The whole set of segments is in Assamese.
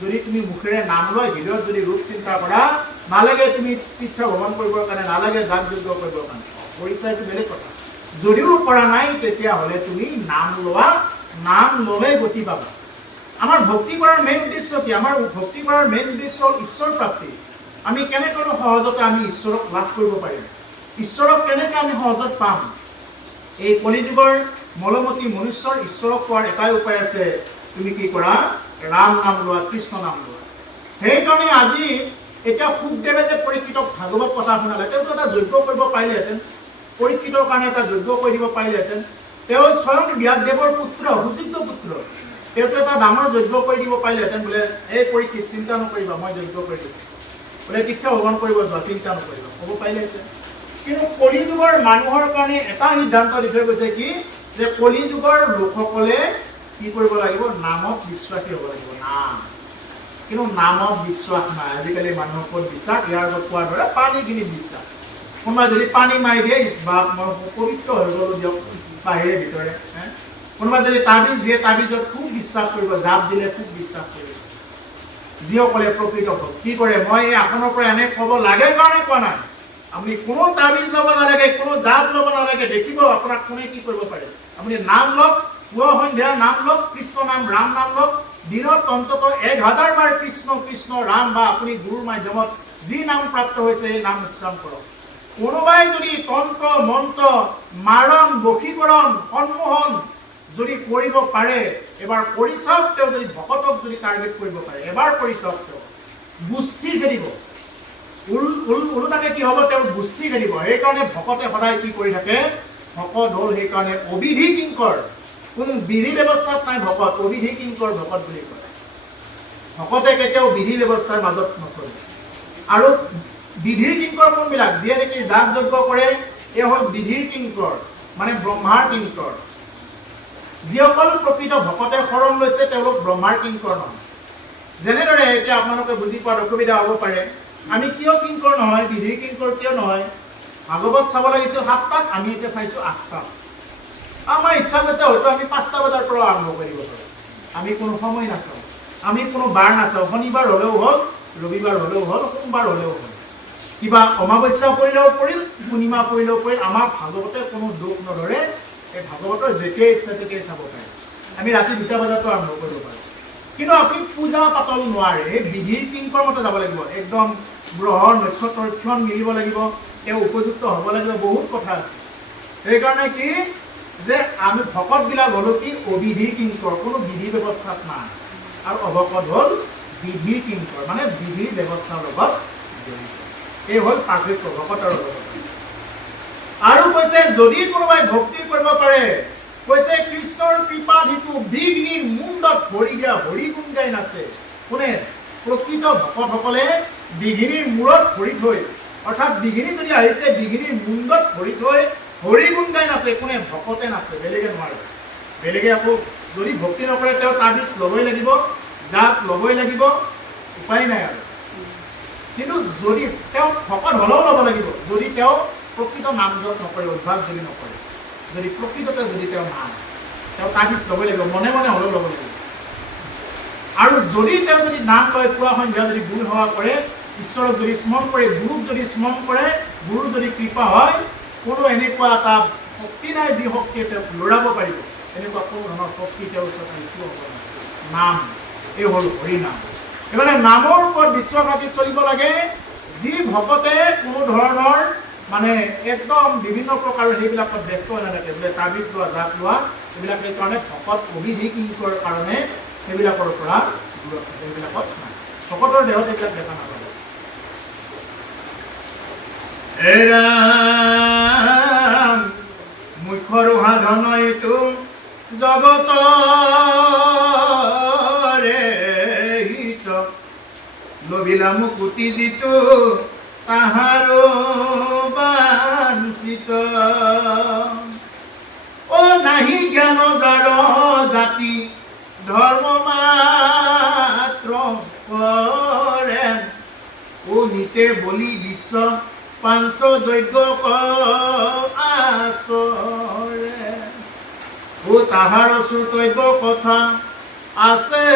যদি তুমি মুখেৰে নাম লয় হৃদয়ত যদি ৰূপ চিন্তা কৰা নালাগে তুমি তীৰ্থ ভ্ৰমণ কৰিবৰ কাৰণে নালাগে যাগ যজ্ঞ কৰিবৰ কাৰণে কৰিছা এইটো বেলেগ কথা যদিও কৰা নাই তেতিয়াহ'লে তুমি নাম লোৱা নাম ল'লে গতি পাবা আমাৰ ভক্তি কৰাৰ মেইন উদ্দেশ্য কি আমাৰ ভক্তি কৰাৰ মেইন উদ্দেশ্য হ'ল ঈশ্বৰ প্ৰাপ্তি আমি কেনেকৈ সহজতে আমি ঈশ্বৰক লাভ কৰিব পাৰিম ঈশ্বৰক কেনেকৈ আমি সহজত পাম এই কলিযুগৰ মলমতি মনুষ্যৰ ঈশ্বৰক পোৱাৰ এটাই উপায় আছে তুমি কি কৰা ৰাম নাম লোৱা কৃষ্ণ নাম লোৱা সেইকাৰণে আজি এতিয়া সুখদেৱে যে পৰীক্ষিতক ভাগৱত কথা শুনালে তেওঁতো এটা যজ্ঞ কৰিব পাৰিলেহেঁতেন পৰীক্ষিতৰ কাৰণে এটা যজ্ঞ কৰি দিব পাৰিলেহেঁতেন তেওঁ স্বয়ং ব্যাসদেৱৰ পুত্ৰ সুযোগ্য পুত্ৰ তেওঁতো এটা ডাঙৰ যজ্ঞ কৰি দিব পাৰিলেহেঁতেন বোলে এই পৰীক্ষিত চিন্তা নকৰিবা মই যজ্ঞ কৰি দিছোঁ বোলে তীৰ্থ ভ্ৰমণ কৰিব যোৱা চিন্তা নকৰিবা ক'ব পাৰিলেহেঁতেন কিন্তু কলিযুগৰ মানুহৰ কাৰণে এটা সিদ্ধান্ত দি থৈ গৈছে কি যে কলিযুগৰ লোকসকলে কি কৰিব লাগিব নামত বিশ্বাসী হ'ব লাগিব নাম কিন্তু নামত বিশ্বাস নাই আজিকালি মানুহৰ ওপৰত বিশ্বাস ইয়াৰ আগত কোৱাৰ দৰে পানীখিনি বিশ্বাস কোনোবাই যদি পানী মাৰি দিয়ে বাপ মই পবিত্ৰ হৈ গ'লো দিয়ক বাহিৰে ভিতৰে কোনোবাই যদি তাবিজ দিয়ে তাবিজত খুব বিশ্বাস কৰিব জাপ দিলে খুব বিশ্বাস কৰিব যিসকলে প্ৰকৃত ভক্তি কৰে মই এই আসনৰ পৰা এনে ক'ব লাগে কাৰণে কোৱা নাই আপুনি কোনো তাবিজ ল'ব নালাগে কোনো জাপ ল'ব নালাগে দেখিব আপোনাক কোনে কি কৰিব পাৰে আপুনি নাম লওক পুৱা সন্ধ্যা নাম লওক কৃষ্ণ নাম ৰাম নাম লওক দিনত অন্তত 1000 বাৰ কৃষ্ণ কৃষ্ণ ৰাম বা আপুনি গুৰুৰ মাধ্যমত যি নাম প্ৰাপ্ত হৈছে এই নাম উচ্চাৰণ কৰক কোনোবাই যদি তন্ত্ৰ মন্ত্ৰ মাৰণ বশীকৰণ সন্মোহন যদি কৰিব পাৰে এবাৰ কৰি চাওক তেওঁ যদি ভকতক যদি টাৰ্গেট কৰিব পাৰে এবাৰ কৰি চাওক তেওঁ গোষ্ঠী খেদিব ওলোটাকে কি হ'ব তেওঁৰ গোষ্ঠী খেদিব সেইকাৰণে ভকতে সদায় কি কৰি থাকে ভকত হ'ল সেইকাৰণে অবিধি কিংকৰ কোনো বিধি ব্যৱস্থাত নাই ভকত অবিধি কিংকৰ ভকত বুলি কয় ভকতে কেতিয়াও বিধি ব্যৱস্থাৰ মাজত নচলে আৰু বিধিৰ কিংকৰ কোনবিলাক যিয়ে নেকি যাগ যজ্ঞ কৰে এই হ'ল বিধিৰ কিংকৰ মানে ব্ৰহ্মাৰ কিংকৰ যিসকল প্ৰকৃত ভকতে শৰণ লৈছে তেওঁলোক ব্ৰহ্মাৰ কিংকৰ নহয় যেনেদৰে এতিয়া আপোনালোকে বুজি পোৱাত অসুবিধা হ'ব পাৰে আমি কিয় কিংকৰ নহয় বিধিৰ কিংকৰ কিয় নহয় ভাগৱত চাব লাগিছিল 7টাত আমি এতিয়া চাইছোঁ 8টাত আমাৰ ইচ্ছা গৈছে হয়তো আমি 5টা বজাৰ পৰা আৰম্ভ কৰিব পাৰোঁ আমি কোনো সময় নাচাওঁ আমি কোনো বাৰ নাচাওঁ শনিবাৰ হ'লেও হ'ল ৰবিবাৰ হ'লেও হ'ল সোমবাৰ হ'লেও হ'ল কিবা অমাৱস্যা পৰিলেও পৰিল পূৰ্ণিমা পৰিলেও পৰিল আমাৰ ভাগৱতে কোনো দুখ নধৰে এই ভাগৱতৰ যেতিয়াই ইচ্ছা তেতিয়াই চাব পাৰে আমি ৰাতি 2টা বজাতো আৰম্ভ কৰিব পাৰোঁ কিন্তু আপুনি পূজা পাতল নোৱাৰে এই বিধিৰ কিংকৰ মতে যাব লাগিব একদম গ্ৰহৰ নক্ষত্ৰৰ ক্ষণ মিলিব লাগিব তেওঁ উপযুক্ত হ'ব লাগিব বহুত কথা আছে সেইকাৰণে কি যে আমি ভকতবিলাক হ'লো কি অবিধি কিংকৰ কোনো বিধি ব্যৱস্থাত নাই আৰু অভকত হ'ল বিধিৰ কিংকৰ মানে বিধিৰ ব্যৱস্থাৰ লগত জড়িত এই হ'ল পাৰ্থক্য ভকত আৰু অভকত আৰু কৈছে যদি কোনোবাই ভক্তি কৰিব পাৰে কৈছে কৃষ্ণৰ কৃপাত হিতু বিঘ্নিৰ মুণ্ডত ভৰি দিয়া হৰি গুণ গাই নাচে কোনে প্ৰকৃত ভকতসকলে বিঘিনীৰ মূৰত ভৰি থৈ অৰ্থাৎ বিঘিনী যদি আহিছে বিঘিনীৰ মুণ্ডত ভৰি থৈ হৰি গুণ গাই নাচে কোনে ভকতে নাচে বেলেগে নোৱাৰে বেলেগে আকৌ যদি ভক্তি নকৰে তেওঁ তাবিজ ল'বই লাগিব জাপ ল'বই লাগিব উপায় নাই আৰু কিন্তু যদি তেওঁ ভকত হ'লেও ল'ব লাগিব যদি তেওঁ প্ৰকৃত নাম জপ নকৰে অভ্যাস যদি নকৰে যদি প্ৰকৃততে যদি তেওঁ নাম তেওঁ তাবিজ ল'বই লাগিব মনে মনে হ'লেও ল'ব লাগিব আৰু যদি তেওঁ যদি নাম লয় পুৱা সন্ধ্যা যদি গুণ সেৱা কৰে ঈশ্বৰক যদি স্মৰণ কৰে গুৰুক যদি স্মৰণ কৰে গুৰুৰ যদি কৃপা হয় কোনো এনেকুৱা এটা শক্তি নাই যি শক্তিয়ে তেওঁক লৰাব পাৰিব এনেকুৱা কোনো ধৰণৰ শক্তি তেওঁৰ ওচৰত কিয় হ'ব নাম এই হ'ল হৰি নাম সেইকাৰণে নামৰ ওপৰত বিশ্বাস ৰাখি চলিব লাগে যি ভকতে কোনো ধৰণৰ মানে একদম বিভিন্ন প্ৰকাৰৰ সেইবিলাকত ব্যস্ত হৈ নাথাকে বোলে তাবিজ লোৱা জাপ লোৱা এইবিলাক সেইকাৰণে ভকত অবিধি কিংকৰ কাৰণে সেইবিলাকৰ পৰা দূৰত থাকে এইবিলাকত নাই ভকতৰ দেহত এইবিলাক দেখা নাপায় মুখ্যৰ সাধন এইটো জগতৰে হিত লভিলা মুকুতি যিটো তাহাৰো বাঞ্চিত অ নাহি জ্ঞান যাৰ জাতি ধৰ্ম মাত্ৰ কৰে ও নিতে বলি বিশ্ব পাঞ্চ যজ্ঞ আচৰে ও তাহাৰ শ্ৰুতব্য কথা আছে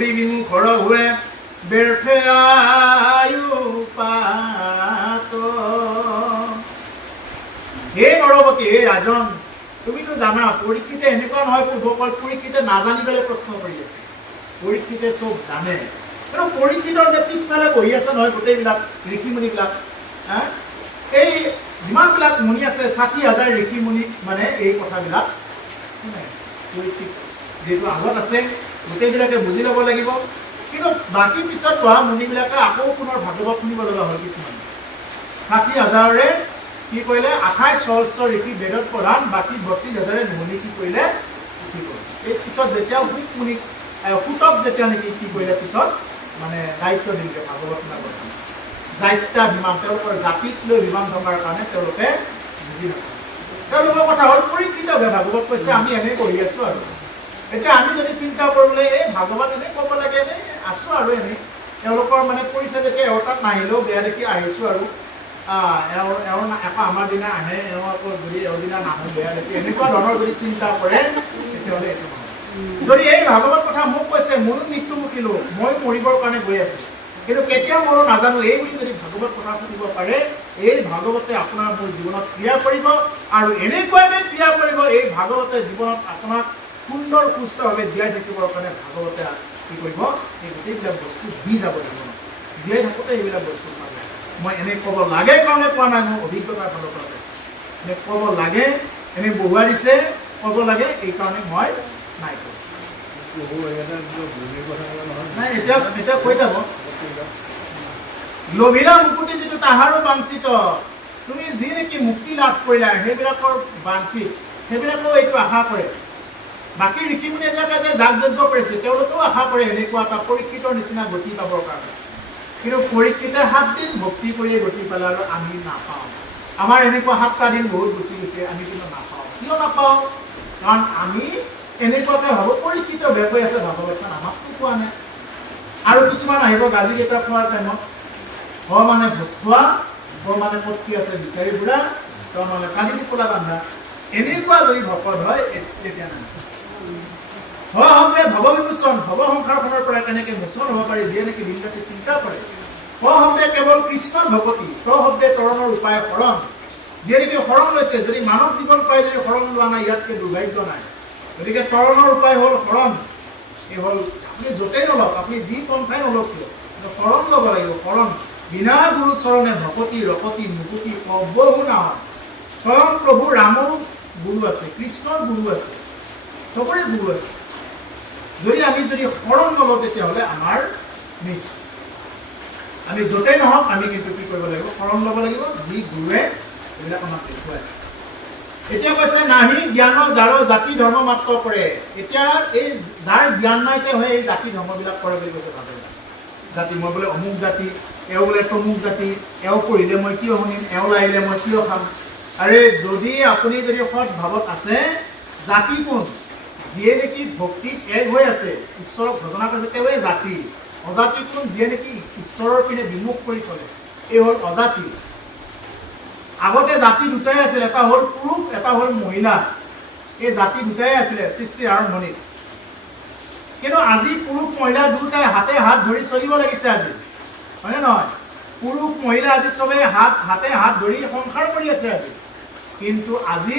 হৰি বিমুখৰ হোৱে ব্যৰ্থে আয়ু পাত। হে নৰপতি, হে ৰাজন, তুমিতো জানা পৰীক্ষিতে এনেকুৱা নহয় পূৰ্বকল পৰীক্ষিতে নাজানি পেলাই প্ৰশ্ন কৰি আছে। পৰীক্ষিতে চব জানে, কিন্তু পৰীক্ষিতৰ যে পিছফালে বহি আছে নহয় গোটেইবিলাক ঋষিমুনিবিলাক, এই যিমানবিলাক মুনি আছে ৬০,০০০ ঋষিমুনি মানে এই কথাবিলাক পৰীক্ষিত যিহেতু আগত আছে গোটেইবিলাকে বুজি ল'ব লাগিব। কিন্তু বাকী পিছত হোৱা মুনিবিলাকে আকৌ পুনৰ ভাগৱত শুনিব লগা হ'ল। কিছুমান ৬০,০০০ৰে কি কৰিলে ২৮ সহস্ৰ ঋষি বেদত প্ৰধান, বাকী ৩২,০০০ মুনি কি কৰিলে উঠি গ'ল। এই পিছত যেতিয়া সুতক যেতিয়া নেকি কি কৰিলে পিছত মানে দায়িত্ব দিলে ভাগৱত শুনাবৰ কাৰণে, দায়িত্বা বিমান তেওঁলোকৰ জাতিক লৈ বিমান ভঙাৰ কাৰণে তেওঁলোকে বুজি নাপায়। তেওঁলোকৰ কথা হ'ল পৰীক্ষিতভাৱে ভাগৱত কৈছে, আমি এনেই পঢ়ি আছো আৰু এতিয়া আমি যদি চিন্তা কৰিবলৈ এই ভাগৱত এনেই ক'ব লাগে এনেই আছো আৰু এনেই তেওঁলোকৰ মানে কৰিছে যেতিয়া এওঁ তাত নাহিলেও বেয়া দেখি আহিছো আৰু এওঁ আকৌ আমাৰ দিনা আহে, এওঁ আকৌ যদি এওঁৰ দিনা নাহো বেয়া দেখি এনেকুৱা ধৰণৰ যদি চিন্তা কৰে তেতিয়াহ'লে এইটো নহয়। যদি এই ভাগৱত কথা মোক কৈছে ময়ো মৃত্যুমুখী লোক, মই মৰিবৰ কাৰণে গৈ আছো, কিন্তু কেতিয়া মৰো নাজানো, এই বুলি যদি ভাগৱত কথা শুনিব পাৰে, এই ভাগৱতে আপোনাৰ মোৰ জীৱনত ক্ৰিয়া কৰিব আৰু এনেকুৱাকে ক্ৰিয়া কৰিব এই ভাগৱতে জীৱনত আপোনাক সুন্দৰ সুস্থভাৱে জীয়াই থাকিবৰ কাৰণে ভাগৱতে কি কৰিব, এই গোটেইবিলাক বস্তু দি যাব জীৱনত। জীয়াই থাকোঁতে এইবিলাক বস্তু পাব। মই এনে ক'ব লাগে কাৰণে কোৱা নাই, মোৰ অভিজ্ঞতাৰ ফালৰ পৰা কৈছোঁ। এনে ক'ব লাগে, এনে বহুৱাই দিছে ক'ব লাগে, এইকাৰণে মই নাই কোৱা। নাই এতিয়া কৈ যাব। লভিলা মুকুতি যিটো তাহাৰো বাঞ্ছিত, তুমি যি নেকি মুক্তি লাভ কৰিলা সেইবিলাকৰ বাঞ্ছিত, সেইবিলাকেও এইটো আশা কৰে। বাকী ঋষিমুনিবিলাকে যে যাগ যজ্ঞ কৰিছে তেওঁলোকেও আশা কৰে এনেকুৱা এটা পৰীক্ষিতৰ নিচিনা গতি পাবৰ কাৰণে, কিন্তু পৰীক্ষিতে ৭ দিন ভক্তি কৰিয়ে গতি পালে আৰু আমি নাপাওঁ। আমাৰ এনেকুৱা ৭টা দিন বহুত গুচি গৈছে, আমি কিন্তু নাপাওঁ। কিয় নাপাওঁ? কাৰণ আমি এনেকুৱাকে ভাবোঁ পৰীক্ষিত বেকৈ আছে ভাগৱতখন আমাকতো কোৱা নাই। আৰু কিছুমান আহিব গাজি কেইটা খোৱাৰ টাইমত, মানে ভোজ খোৱা, মানে পক্ষী আছে বিচাৰি ফুৰা, মানে কালি টোপোলা বান্ধা, এনেকুৱা যদি ভকত হয় তেতিয়া নাই। শব্দে ভৱ বিমোচন, ভৱ সংসাৰখনৰ পৰা কেনেকে মোচন হ'ব পাৰি যিয়ে নেকি দিন ৰাতি চিন্তা কৰে। শব্দে কেৱল কৃষ্ণৰ ভকতি, শব্দে তৰণৰ উপায় শৰণ, যিয়ে নেকি শৰণ লৈছে। যদি মানৱ জীৱন পাই যদি শৰণ লোৱা নাই ইয়াতকৈ দুৰ্ভাগ্য নাই। গতিকে তৰণৰ উপায় হ'ল শৰণ। এই হ'ল আপুনি য'তেই নলওক, আপুনি যি পন্থাই নলওক কিয় শৰণ ল'ব লাগিব। শৰণ বিনা গুৰু চৰণে ভকতি ৰকতি মুকুতি কবহু নহয়। স্বয়ং প্ৰভু ৰামৰো গুৰু আছে, কৃষ্ণৰ গুৰু আছে, চবৰে গুৰু আছে। যদি আমি শৰণ নলওঁ তেতিয়াহ'লে আমাৰ মিছ। আমি য'তেই নহওক আমি কিন্তু কি কৰিব লাগিব, শৰণ ল'ব লাগিব, যি গুৰুৱে এইবিলাক আমাক দেখুৱায়। এতিয়া কৈছে নাহি জ্ঞান যাৰ জাতি ধৰ্ম মাত্ৰ কৰে। এতিয়া এই যাৰ জ্ঞান নাইতে হয় এই জাতি ধৰ্মবিলাক কৰে বুলি কৈছে ভাগৱত। জাতি মই বোলে অমুক জাতি, এওঁ বোলে তমুক জাতি, এওঁ পঢ়িলে মই কিয় শুনিম, এওঁ লাৰিলে মই কিয় খাম। আৰে যদি আপুনি সৎ ভাৱত আছে, জাতি কোন? যিয়ে নেকি ভক্তিত এক হৈ আছে, ঈশ্বৰক ভজনা কৰিছে তেওঁৱে জাতি। অজাতি কোন? যিয়ে নেকি ঈশ্বৰৰ পিনে বিমুখ কৰি চলে, এই হ'ল অজাতি। আগতে জাতি দুটাই আছিল, এটা হ'ল পুৰুষ, এটা হ'ল মহিলা। এই জাতি দুটাই আছিলে সৃষ্টিৰ আৰম্ভণিত। কিন্তু আজি পুৰুষ মহিলা দুটাই হাতে হাত ধৰি চলিব লাগিছে আজি, হয়নে নহয়? পুৰুষ মহিলা আজি চবে হাতে হাত ধৰি সংসাৰ কৰি আছে আজি। কিন্তু আজি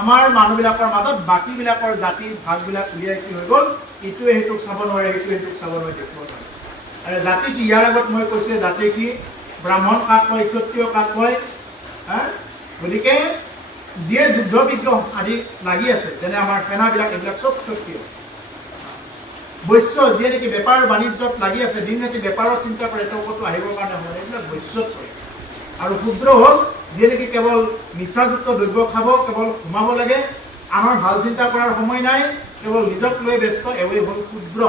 আমাৰ মানুহবিলাকৰ মাজত বাকীবিলাকৰ জাতি ভাগবিলাক উলিয়াই কি হৈ গ'ল, ইটোৱে সেইটোক চাব নোৱাৰে, ইটোৱে সেইটোক চাব নোৱাৰে, দেখিব নোৱাৰে। আৰু জাতি কি? ইয়াৰ আগত মই কৈছোঁ জাতি কি? ব্ৰাহ্মণ কাক কয়, ক্ষত্ৰিয় কাক কয়? গতিকে যিয়ে যুদ্ধ বিগ্ৰহ আদি লাগি আছে, যেনে আমাৰ সেনাবিলাক, এইবিলাক চব ক্ষত্ৰিয়। বৈশ্য যিয়ে নেকি বেপাৰ বাণিজ্যত লাগি আছে, দিন ৰাতি বেপাৰৰ চিন্তা কৰে, তেওঁ ক'তো আহিবৰ কাৰণে হয়, এইবিলাক বৈশ্যত কৰে। আৰু ক্ষুদ্ৰ হ'ল যিয়ে নেকি কেৱল নিচাযুক্ত দ্ৰব্য খাব, কেৱল ঘুমাব লাগে, আনৰ ভাল চিন্তা কৰাৰ সময় নাই, কেৱল নিজক লৈ ব্যস্ত, এওঁৱেই হ'ল ক্ষুদ্ৰ।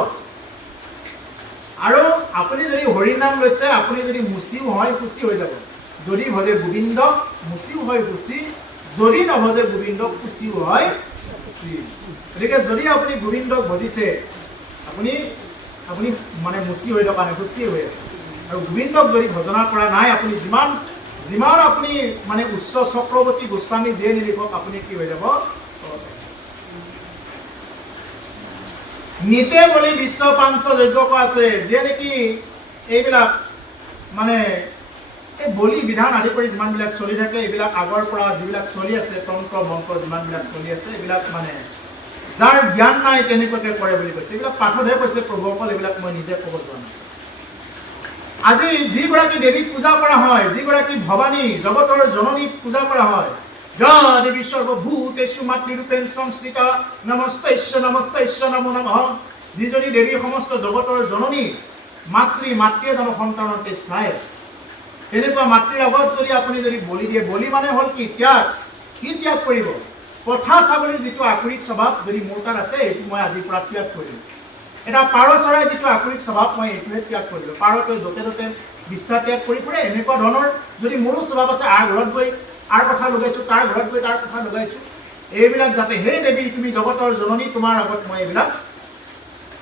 আৰু আপুনি যদি হৰি নাম লৈছে, আপুনি যদি মুচিও হয় সুচি হৈ যাব। যদি ভজে গোবিন্দক মুচিও হয় সুচি, যদি নভজে গোবিন্দক সুচিও হয় সুচি। গতিকে যদি আপুনি গোবিন্দক ভজিছে, আপুনি মানে মুচি হৈ থকা নাই, সুচি হৈ আছে। আৰু গোবিন্দক যদি ভজনা কৰা নাই, আপুনি যিমান আপুনি মানে উচ্চ চক্ৰৱৰ্তী গোস্বামী যিয়ে নিলিখক, আপুনি কি হৈ যাব? নিতে বলি বিশ্ব পাঞ্চ যজ্ঞ আছে যে নেকি এইবিলাক মানে এই বলি বিধান আদি কৰি যিমানবিলাক চলি থাকে এইবিলাক আগৰ পৰা যিবিলাক চলি আছে তন্ত্ৰ মন্ত্ৰ যিমানবিলাক চলি আছে এইবিলাক মানে যাৰ জ্ঞান নাই তেনেকুৱাকে কৰে বুলি কৈছে এইবিলাক পাঠতহে কৈছে প্ৰভুসকল এইবিলাক মই নিজে ক'ব যোৱা নাই আজি যিগৰাকী দেৱীক পূজা কৰা হয় যিগৰাকী ভৱানী জগতৰ জননীক পূজা কৰা হয় যা দেৱী সৰ্বভূতেষু মাতৃৰূপেণ সংস্থিতা নমস্তেশ্য নমো নমঃ যিজনী দেৱী সমস্ত জগতৰ জননী মাতৃয়ে জানো সন্তানৰ তেজ খায় তেনেকুৱা মাতৃৰ আগত যদি আপুনি যদি বলি দিয়ে বলি মানে হ'ল কি ত্যাগ কি ত্যাগ কৰিব কথা ছাগলীৰ যিটো আকৰিক স্বভাৱ যদি মোৰ তাত আছে এইটো মই আজিৰ পৰা ত্যাগ কৰিম এটা পাৰ চৰাই যিটো আকৰিক স্বভাৱ মই এইটোহে ত্যাগ কৰিলোঁ পাৰটোৱে য'তে ত'তে বিষ্ঠা ত্যাগ কৰি ফুৰে এনেকুৱা ধৰণৰ যদি মোৰো স্বভাৱ আছে ঘৰত গৈ কথা লগাইছোঁ তাৰ ঘৰত গৈ তাৰ কথা লগাইছোঁ এইবিলাক যাতে হে দেৱী তুমি জগতৰ জননী তোমাৰ আগত মই এইবিলাক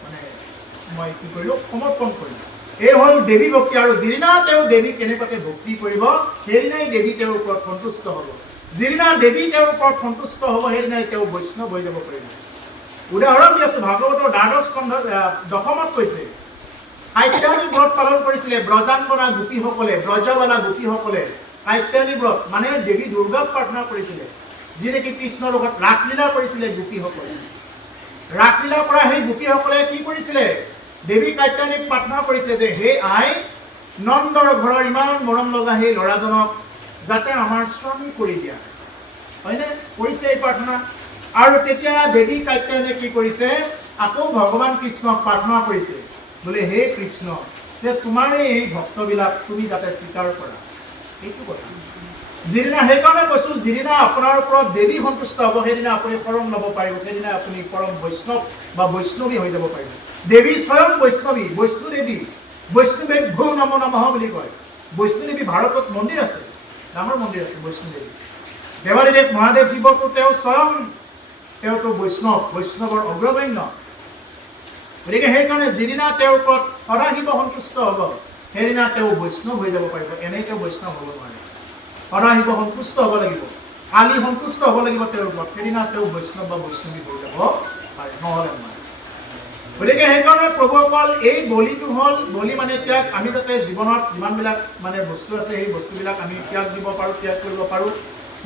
মানে মই কি কৰিলোঁ সমৰ্পণ কৰিলোঁ এই হ'ল দেৱী ভক্তি আৰু যিদিনা তেওঁ দেৱী কেনেকুৱাকে ভক্তি কৰিব সেইদিনাই দেৱী তেওঁৰ ওপৰত সন্তুষ্ট হ'ব যিদিনা দেৱী তেওঁৰ ওপৰত সন্তুষ্ট হ'ব সেইদিনাই তেওঁ বৈষ্ণৱ হৈ যাব পাৰিব উদাহৰণ দি আছোঁ ভাগৱতৰ দ্বাদশ স্কন্ধ দশমত কৈছে কাত্যায়নী ব্ৰত পালন কৰিছিলে ব্ৰজাংগনা গোপীসকলে ব্ৰজবালা গোপীসকলে কাত্যায়নী ব্ৰত মানে দেৱী দুৰ্গাক প্ৰাৰ্থনা কৰিছিলে যি নেকি কৃষ্ণৰ লগত ৰাসলীলা কৰিছিলে গোপীসকলে ৰাসলীলা কৰা সেই গোপীসকলে কি কৰিছিলে দেৱী কাত্যায়নীক প্ৰাৰ্থনা কৰিছে যে হে আই নন্দৰ ঘৰৰ ইমান মৰম লগা সেই ল'ৰাজনক যাতে আমাৰ স্বামী কৰি দিয়া হয়নে কৰিছে এই প্ৰাৰ্থনা আৰু তেতিয়া দেৱী কাত্যায়নে কি কৰিছে আকৌ ভগৱান কৃষ্ণক প্ৰাৰ্থনা কৰিছে বোলে হে কৃষ্ণ যে তোমাৰ এই ভক্তবিলাক তুমি যাতে স্বীকাৰ কৰা এইটো কথা যিদিনা সেইকাৰণে কৈছোঁ যিদিনা আপোনাৰ ওপৰত দেৱী সন্তুষ্ট হ'ব সেইদিনা আপুনি শৰণ ল'ব পাৰিব সেইদিনা আপুনি পৰম বৈষ্ণৱ বা বৈষ্ণৱী হৈ যাব পাৰিব দেৱী স্বয়ং বৈষ্ণৱী বৈষ্ণৱেই ভূ নমো নমঃ বুলি কয় বৈষ্ণৱদেৱী ভাৰতত মন্দিৰ আছে ডাঙৰ মন্দিৰ আছে বৈষ্ণৱদেৱী দেৱাৰীদেৱ মহাদেৱ শিৱকো তেওঁ স্বয়ং তেওঁতো বৈষ্ণৱৰ অগ্ৰগণ্য গতিকে সেইকাৰণে যিদিনা তেওঁৰ ওপৰত সদাশিৱ সন্তুষ্ট হ'ব সেইদিনা তেওঁ বৈষ্ণৱ হৈ যাব পাৰিব এনেই তেওঁ বৈষ্ণৱ হ'ব নোৱাৰে সদাশিৱ সন্তুষ্ট হ'ব লাগিব কালি সন্তুষ্ট হ'ব লাগিব তেওঁৰ ওপৰত সেইদিনা তেওঁ বৈষ্ণৱ বা বৈষ্ণৱী হৈ যাব পাৰে নহ'লে নোৱাৰে গতিকে সেইকাৰণে প্ৰভুসকল এই বলিটো হ'ল বলি মানে ত্যাগ আমি যাতে জীৱনত যিমানবিলাক মানে বস্তু আছে সেই বস্তুবিলাক আমি ত্যাগ দিব পাৰোঁ ত্যাগ কৰিব পাৰোঁ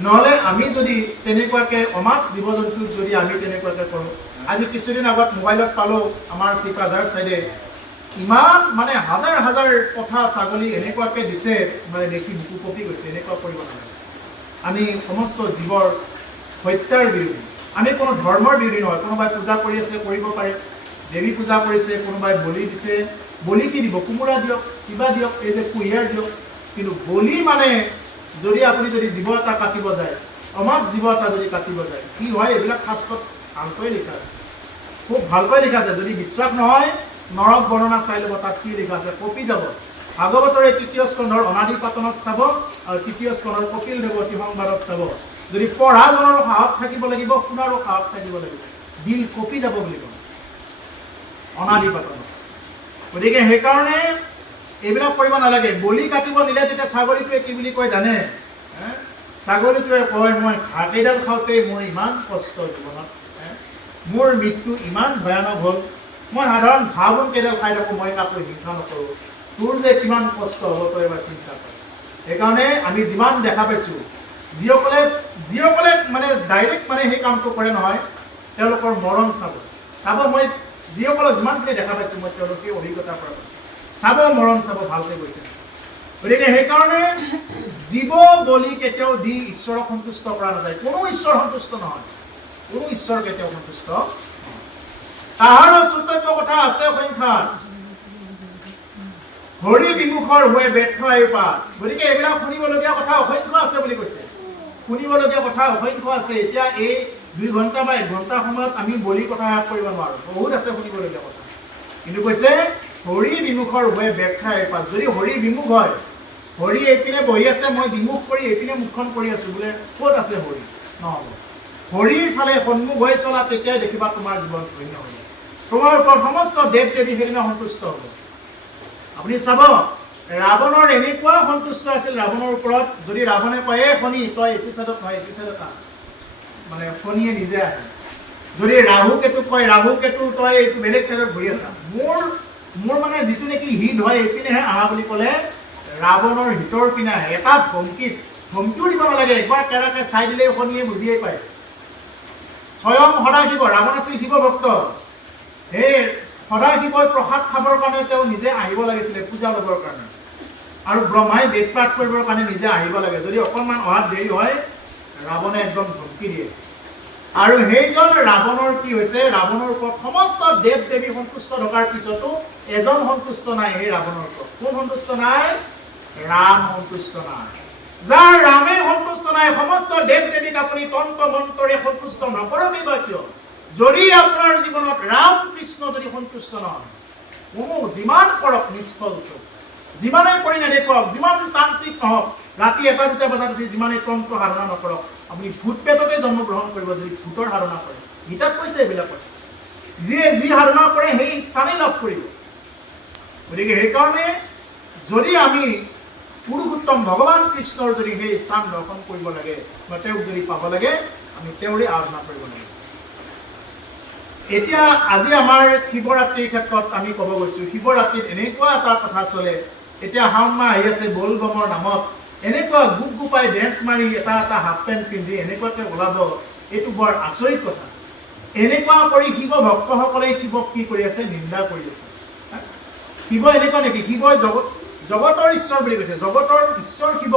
নহ'লে আমি যদি তেনেকুৱাকৈ অমাত জীৱ জন্তুক যদি আমি তেনেকুৱাকৈ কৰোঁ আজি কিছুদিন আগত মোবাইলত পালোঁ আমাৰ চিপাঝাৰ চাইডে ইমান মানে হাজাৰ হাজাৰ কথা ছাগলী এনেকুৱাকৈ দিছে মানে দেখি বুকু কঁপি গৈছে এনেকুৱা কৰিব নালাগে আমি সমস্ত জীৱৰ হত্যাৰ বিৰোধী আমি কোনো ধৰ্মৰ বিৰোধী নহয় কোনোবাই পূজা কৰি আছে কৰিব পাৰে দেৱী পূজা কৰিছে কোনোবাই বলি দিছে বলি কি দিব কোমোৰা দিয়ক কিবা দিয়ক এই যে কুঁহিয়াৰ দিয়ক কিন্তু বলি মানে যদি আপুনি যদি জীৱ এটা কাটিব যায় অমাত জীৱ এটা যদি কাটিব যায় কি হয় এইবিলাক শাস্ত্ৰত ভালকৈ লিখা আছে খুব ভালকৈ লিখা আছে যদি বিশ্বাস নহয় নৰক বৰ্ণনা চাই ল'ব তাত কি লিখা আছে কপি যাব ভাগৱতৰ এই তৃতীয় স্কন্ধৰ অনাদি পাতনত চাব আৰু তৃতীয় স্কন্ধৰ কপিল দেৱতী সংবাদত চাব যদি পঢ়াজনৰো সাহস থাকিব লাগিব শুনাৰো সাহস থাকিব লাগিব দিল কপি যাব বুলি কয় অনাদি পাতনত গতিকে সেইকাৰণে এইবিলাক কৰিব নালাগে বলি কাটিব নিলে তেতিয়া ছাগলীটোৱে কি বুলি কয় জানে ছাগলীটোৱে কয় মই ঘাটেইডাল খাওঁতেই মোৰ ইমান কষ্ট জীৱনত মোৰ মৃত্যু ইমান ভয়ানক হ'ল মই সাধাৰণ ঘাঁহ বন কেইডাল খাই থাকোঁ মই কাকো হিংসা নকৰোঁ তোৰ যে কিমান কষ্ট হ'ব তই এবাৰ চিন্তা কৰ সেইকাৰণে আমি যিমান দেখা পাইছোঁ যিসকলে মানে ডাইৰেক্ট মানে সেই কামটো কৰে নহয় তেওঁলোকৰ মৰণ চাব মই যিসকলক যিমানখিনি দেখা পাইছোঁ মই তেওঁলোকে অভিজ্ঞতাৰ পৰা চাব মৰণ চাব ভালকৈ গৈছে গতিকে সেইকাৰণে জীৱ বলি কেতিয়াও দি ঈশ্বৰক সন্তুষ্ট কৰা নাযায় কোনো ঈশ্বৰ সন্তুষ্ট নহয় কোনো ঈশ্বৰ কেতিয়াও সন্তুষ্ট তাহাৰ চুতব্য কথা আছে সংখ্যাত হৰি বিমুখৰ হৈ ব্যৰ্থ আয়ুপাত গতিকে এইবিলাক শুনিবলগীয়া কথা অসংখ্য আছে বুলি কৈছে শুনিবলগীয়া কথা অসংখ্য আছে এতিয়া এই 2 ঘণ্টা বা 1 ঘণ্টা সময়ত আমি বলি কথা শেষ কৰিব নোৱাৰোঁ বহুত আছে শুনিবলগীয়া কথা কিন্তু কৈছে হৰি বিমুখৰ হৈ ব্যৰ্থ আয়ুপাত যদি হৰি বিমুখ হয় হৰি এইপিনে বহি আছে মই বিমুখ কৰি এইপিনে মুখখন কৰি আছোঁ বোলে ক'ত আছে হৰি নহ'ব হৰিৰ ফালে সন্মুখ হৈ চলা তেতিয়াই দেখিবা তোমাৰ জীৱন ধন্য হ'ব তোমাৰ ওপৰত সমস্ত দেৱ দেৱী সেইদিনা সন্তুষ্ট হ'ব আপুনি চাব ৰাৱণৰ এনেকুৱা সন্তুষ্ট আছিল ৰাৱণৰ ওপৰত যদি ৰাৱণে কয় শনি তই এইটো চাইডত নহয় এইটো চাইডত মানে শনিয়ে নিজে আহে যদি ৰাহু কেতু কয় ৰাহু কেতু তই এইটো বেলেগ চাইডত ঘূৰি আছা মোৰ মানে যিটো নেকি হিত হয় এইপিনেহে আহা বুলি ক'লে ৰাৱণৰ হিতৰ পিনে আহে এটা ধমকিও দিব নালাগে একবাৰ কেৰাকে চাই দিলেই শনিয়ে বুজিয়ে পায় স্বয়ং সদাশিৱ ৰাৱণ আছিল শিৱ ভক্ত সেই সদাশিৱই প্ৰসাদ খাবৰ কাৰণে তেওঁ নিজে আহিব লাগিছিলে পূজা ল'বৰ কাৰণে আৰু ব্ৰহ্মাই বেদ পাঠ কৰিবৰ কাৰণে নিজে আহিব লাগে যদি অকণমান অহাত দেৰি হয় ৰাৱণে একদম ধমকি দিয়ে আৰু সেইজন ৰাৱণৰ কি হৈছে ৰাৱণৰ ওপৰত সমস্ত দেৱ দেৱী সন্তুষ্ট থকাৰ পিছতো এজন সন্তুষ্ট নাই সেই ৰাৱণৰ ওপৰত কোন সন্তুষ্ট নাই ৰাম সন্তুষ্ট নাই যাৰ ৰামে সন্তুষ্ট নাই সমস্ত দেৱ দেৱীক আপুনি তন্ত্ৰ মন্ত্ৰৰে সন্তুষ্ট নকৰক বা কিয় যদি আপোনাৰ জীৱনত ৰাম কৃষ্ণ যদি সন্তুষ্ট নহয় কোনো যিমান কৰক নিষ্ফল যিমানে কৰি নেদেখুৱাওক যিমান তান্ত্ৰিক নহওক ৰাতি 1-2 বজাত যদি যিমানে তন্ত্ৰ সাধনা নকৰক আপুনি ভূত পেটতে জন্মগ্ৰহণ কৰিব যদি ভূতৰ সাধনা কৰে গীতাত কৈছে এইবিলাকত যিয়ে যি সাধনা কৰে সেই স্থানেই লাভ কৰিব গতিকে সেইকাৰণে যদি আমি পুৰুষোত্তম ভগৱান কৃষ্ণৰ যদি সেই স্থান দৰ্শন কৰিব লাগে বা তেওঁক যদি পাব লাগে আমি তেওঁৰে আৰাধনা কৰিব লাগে এতিয়া আজি আমাৰ শিৱৰাত্ৰিৰ ক্ষেত্ৰত আমি ক'ব গৈছোঁ শিৱৰাত্ৰিত এনেকুৱা এটা কথা চলে এতিয়া শাওণ মাহ আহি আছে বলবমৰ নামত এনেকুৱা গুপাই ডেন্স মাৰি এটা হাফ পেণ্ট পিন্ধি এনেকুৱাকৈ ওলাব এইটো বৰ আচৰিত কথা এনেকুৱা কৰি শিৱ ভক্তসকলে শিৱক কি কৰি আছে নিন্দা কৰি আছে শিৱ এনেকুৱা নেকি শিৱই জগতৰ ঈশ্বৰ বুলি কৈছে জগতৰ ঈশ্বৰ শিৱ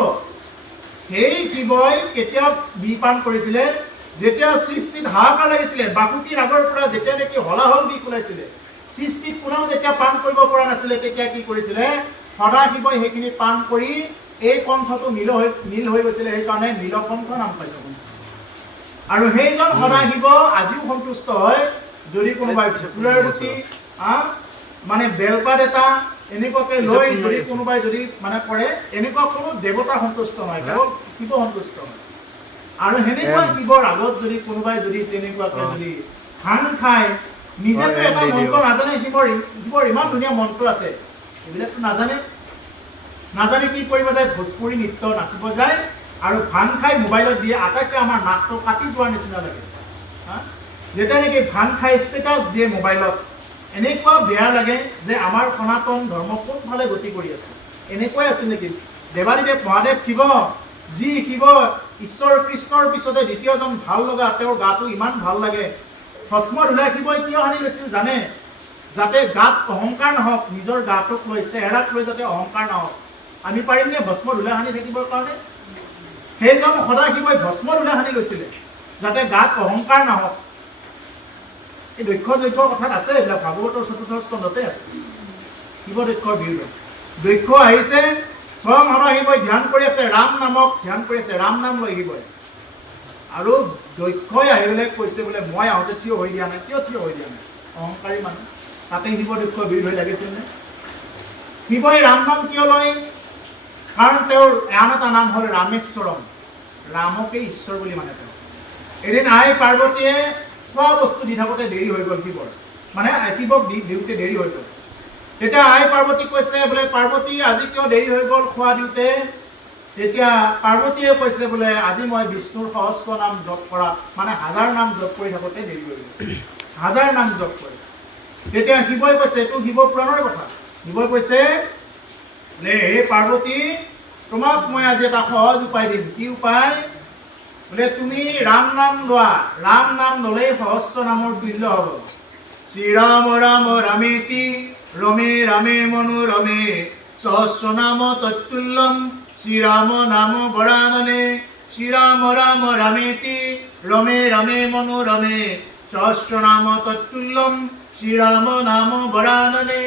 সেই শিৱই কেতিয়া বিপান কৰিছিলে যেতিয়া সৃষ্টিত হাহাকাৰ লাগিছিলে বাকুটিৰ আগৰ পৰা যেতিয়া নেকি হলাহল বিষ ওলাইছিলে সৃষ্টিত কোনেও যেতিয়া পান কৰিব পৰা নাছিলে তেতিয়া কি কৰিছিলে সদাশিৱই সেইখিনি পান কৰি এই কণ্ঠটো নীল হৈ গৈছিলে সেইকাৰণে নীলকণ্ঠ নাম পাইছে আৰু সেইজন সদাশিৱ আজিও সন্তুষ্ট হয় যদি কোনোবাই ফুলৰ গুটি মানে বেলপাত এটা এনেকুৱাকৈ লৈ যদি কোনোবাই যদি মানে কৰে এনেকুৱা কোনো দেৱতা সন্তুষ্ট নহয় কেৱল শিৱ সন্তুষ্ট হয় আৰু সেনেকুৱা শিৱৰ আগত যদি কোনোবাই যদি তেনেকুৱাকৈ যদি ভাং খায় নিজেতো এটা মন্ত্ৰ নাজানে শিৱৰ ইমান ধুনীয়া মন্ত্ৰ আছে এইবিলাকতো নাজানে কি কৰিব যায় ভোজপুৰী নৃত্য নাচিব যায় আৰু ভাং খাই মোবাইলত দিয়ে আটাইতকৈ আমাৰ নাকটো কাটি যোৱাৰ নিচিনা লাগে যেতিয়া নেকি ভাং খাই ষ্টেটাছ দিয়ে মোবাইলত এনেকুৱা বেয়া লাগে যে আমাৰ সনাতন ধৰ্ম কোনফালে গতি কৰি আছে এনেকুৱাই আছিল নেকি দেৱানীদেৱ মহাদেৱ শিৱ যি শিৱ ঈশ্বৰ কৃষ্ণৰ পিছতে দ্বিতীয়জন ভাল লগা তেওঁৰ গাটো ইমান ভাল লাগে ভস্ম ধূলা শিৱই কিয় সানি লৈছিল জানে যাতে গাত অহংকাৰ নহওক নিজৰ গাটোক লৈ চেহেৰাক লৈ যাতে অহংকাৰ নহওক আমি পাৰিমনে ভস্ম ধূলা সানি থাকিবৰ কাৰণে সেইজন সদাশিৱই ভস্ম ধূলা সানি লৈছিলে যাতে গাত অহংকাৰ নহওক এই দক্ষ যজ্ঞৰ কথাত আছে এইবিলাক ভাগৱতৰ ৪ৰ্থ স্কন্ধতে আছে শিৱ দক্ষৰ বিৰুদ্ধে দক্ষ আহিছে স্বয়ং সদাশিৱই ধ্যান কৰি আছে ৰাম নামক ধ্যান কৰি আছে ৰাম নাম লৈ শিৱই আৰু দক্ষই আহি পেলাই কৈছে বোলে মই আহোঁতে থিয় হৈ দিয়া নাই কিয় থিয় হৈ দিয়া নাই অহংকাৰী মানুহ তাতে শিৱ দক্ষ বিৰুদ্ধ হৈ লাগিছিল নে শিৱই ৰাম নাম কিয় লয় কাৰণ তেওঁৰ আন এটা নাম হ'ল ৰামেশ্বৰম ৰামকে ঈশ্বৰ বুলি মানে তেওঁ এদিন আই পাৰ্বতীয়ে খোৱা বস্তু দি থাকোঁতে দেৰি হৈ গ'ল শিৱৰ মানে শিৱক দিওঁতে দেৰি হৈ গ'ল তেতিয়া আই পাৰ্বতীক কৈছে বোলে পাৰ্বতী আজি কিয় দেৰি হৈ গ'ল খোৱা দিওঁতে তেতিয়া পাৰ্বতীয়ে কৈছে বোলে আজি মই বিষ্ণুৰ সহস্ৰ নাম জপ কৰাত মানে 1000 নাম জপ কৰি থাকোঁতে দেৰি হৈ গ'ল 1000 নাম জপ কৰি তেতিয়া শিৱই কৈছে এইটো শিৱ পুৰাণৰ কথা শিৱই কৈছে বোলে হে পাৰ্বতী তোমাক মই আজি এটা সহজ উপায় দিম কি উপায় বোলে তুমি ৰাম নাম লোৱা ৰাম নাম ল'লেই সহস্ৰ নামৰ তুল্য হ'ব শ্ৰীৰাম ৰাম ৰামেতি ৰমে ৰামে মনোৰমে সহস্ৰ নাম তৎতুল্যম শ্ৰীৰাম নাম বৰাননে শ্ৰীৰাম ৰাম ৰামেতি ৰমে ৰামে মনোৰমে সহস্ৰ নাম তৎতুল্যম শ্ৰীৰাম নাম বৰাননে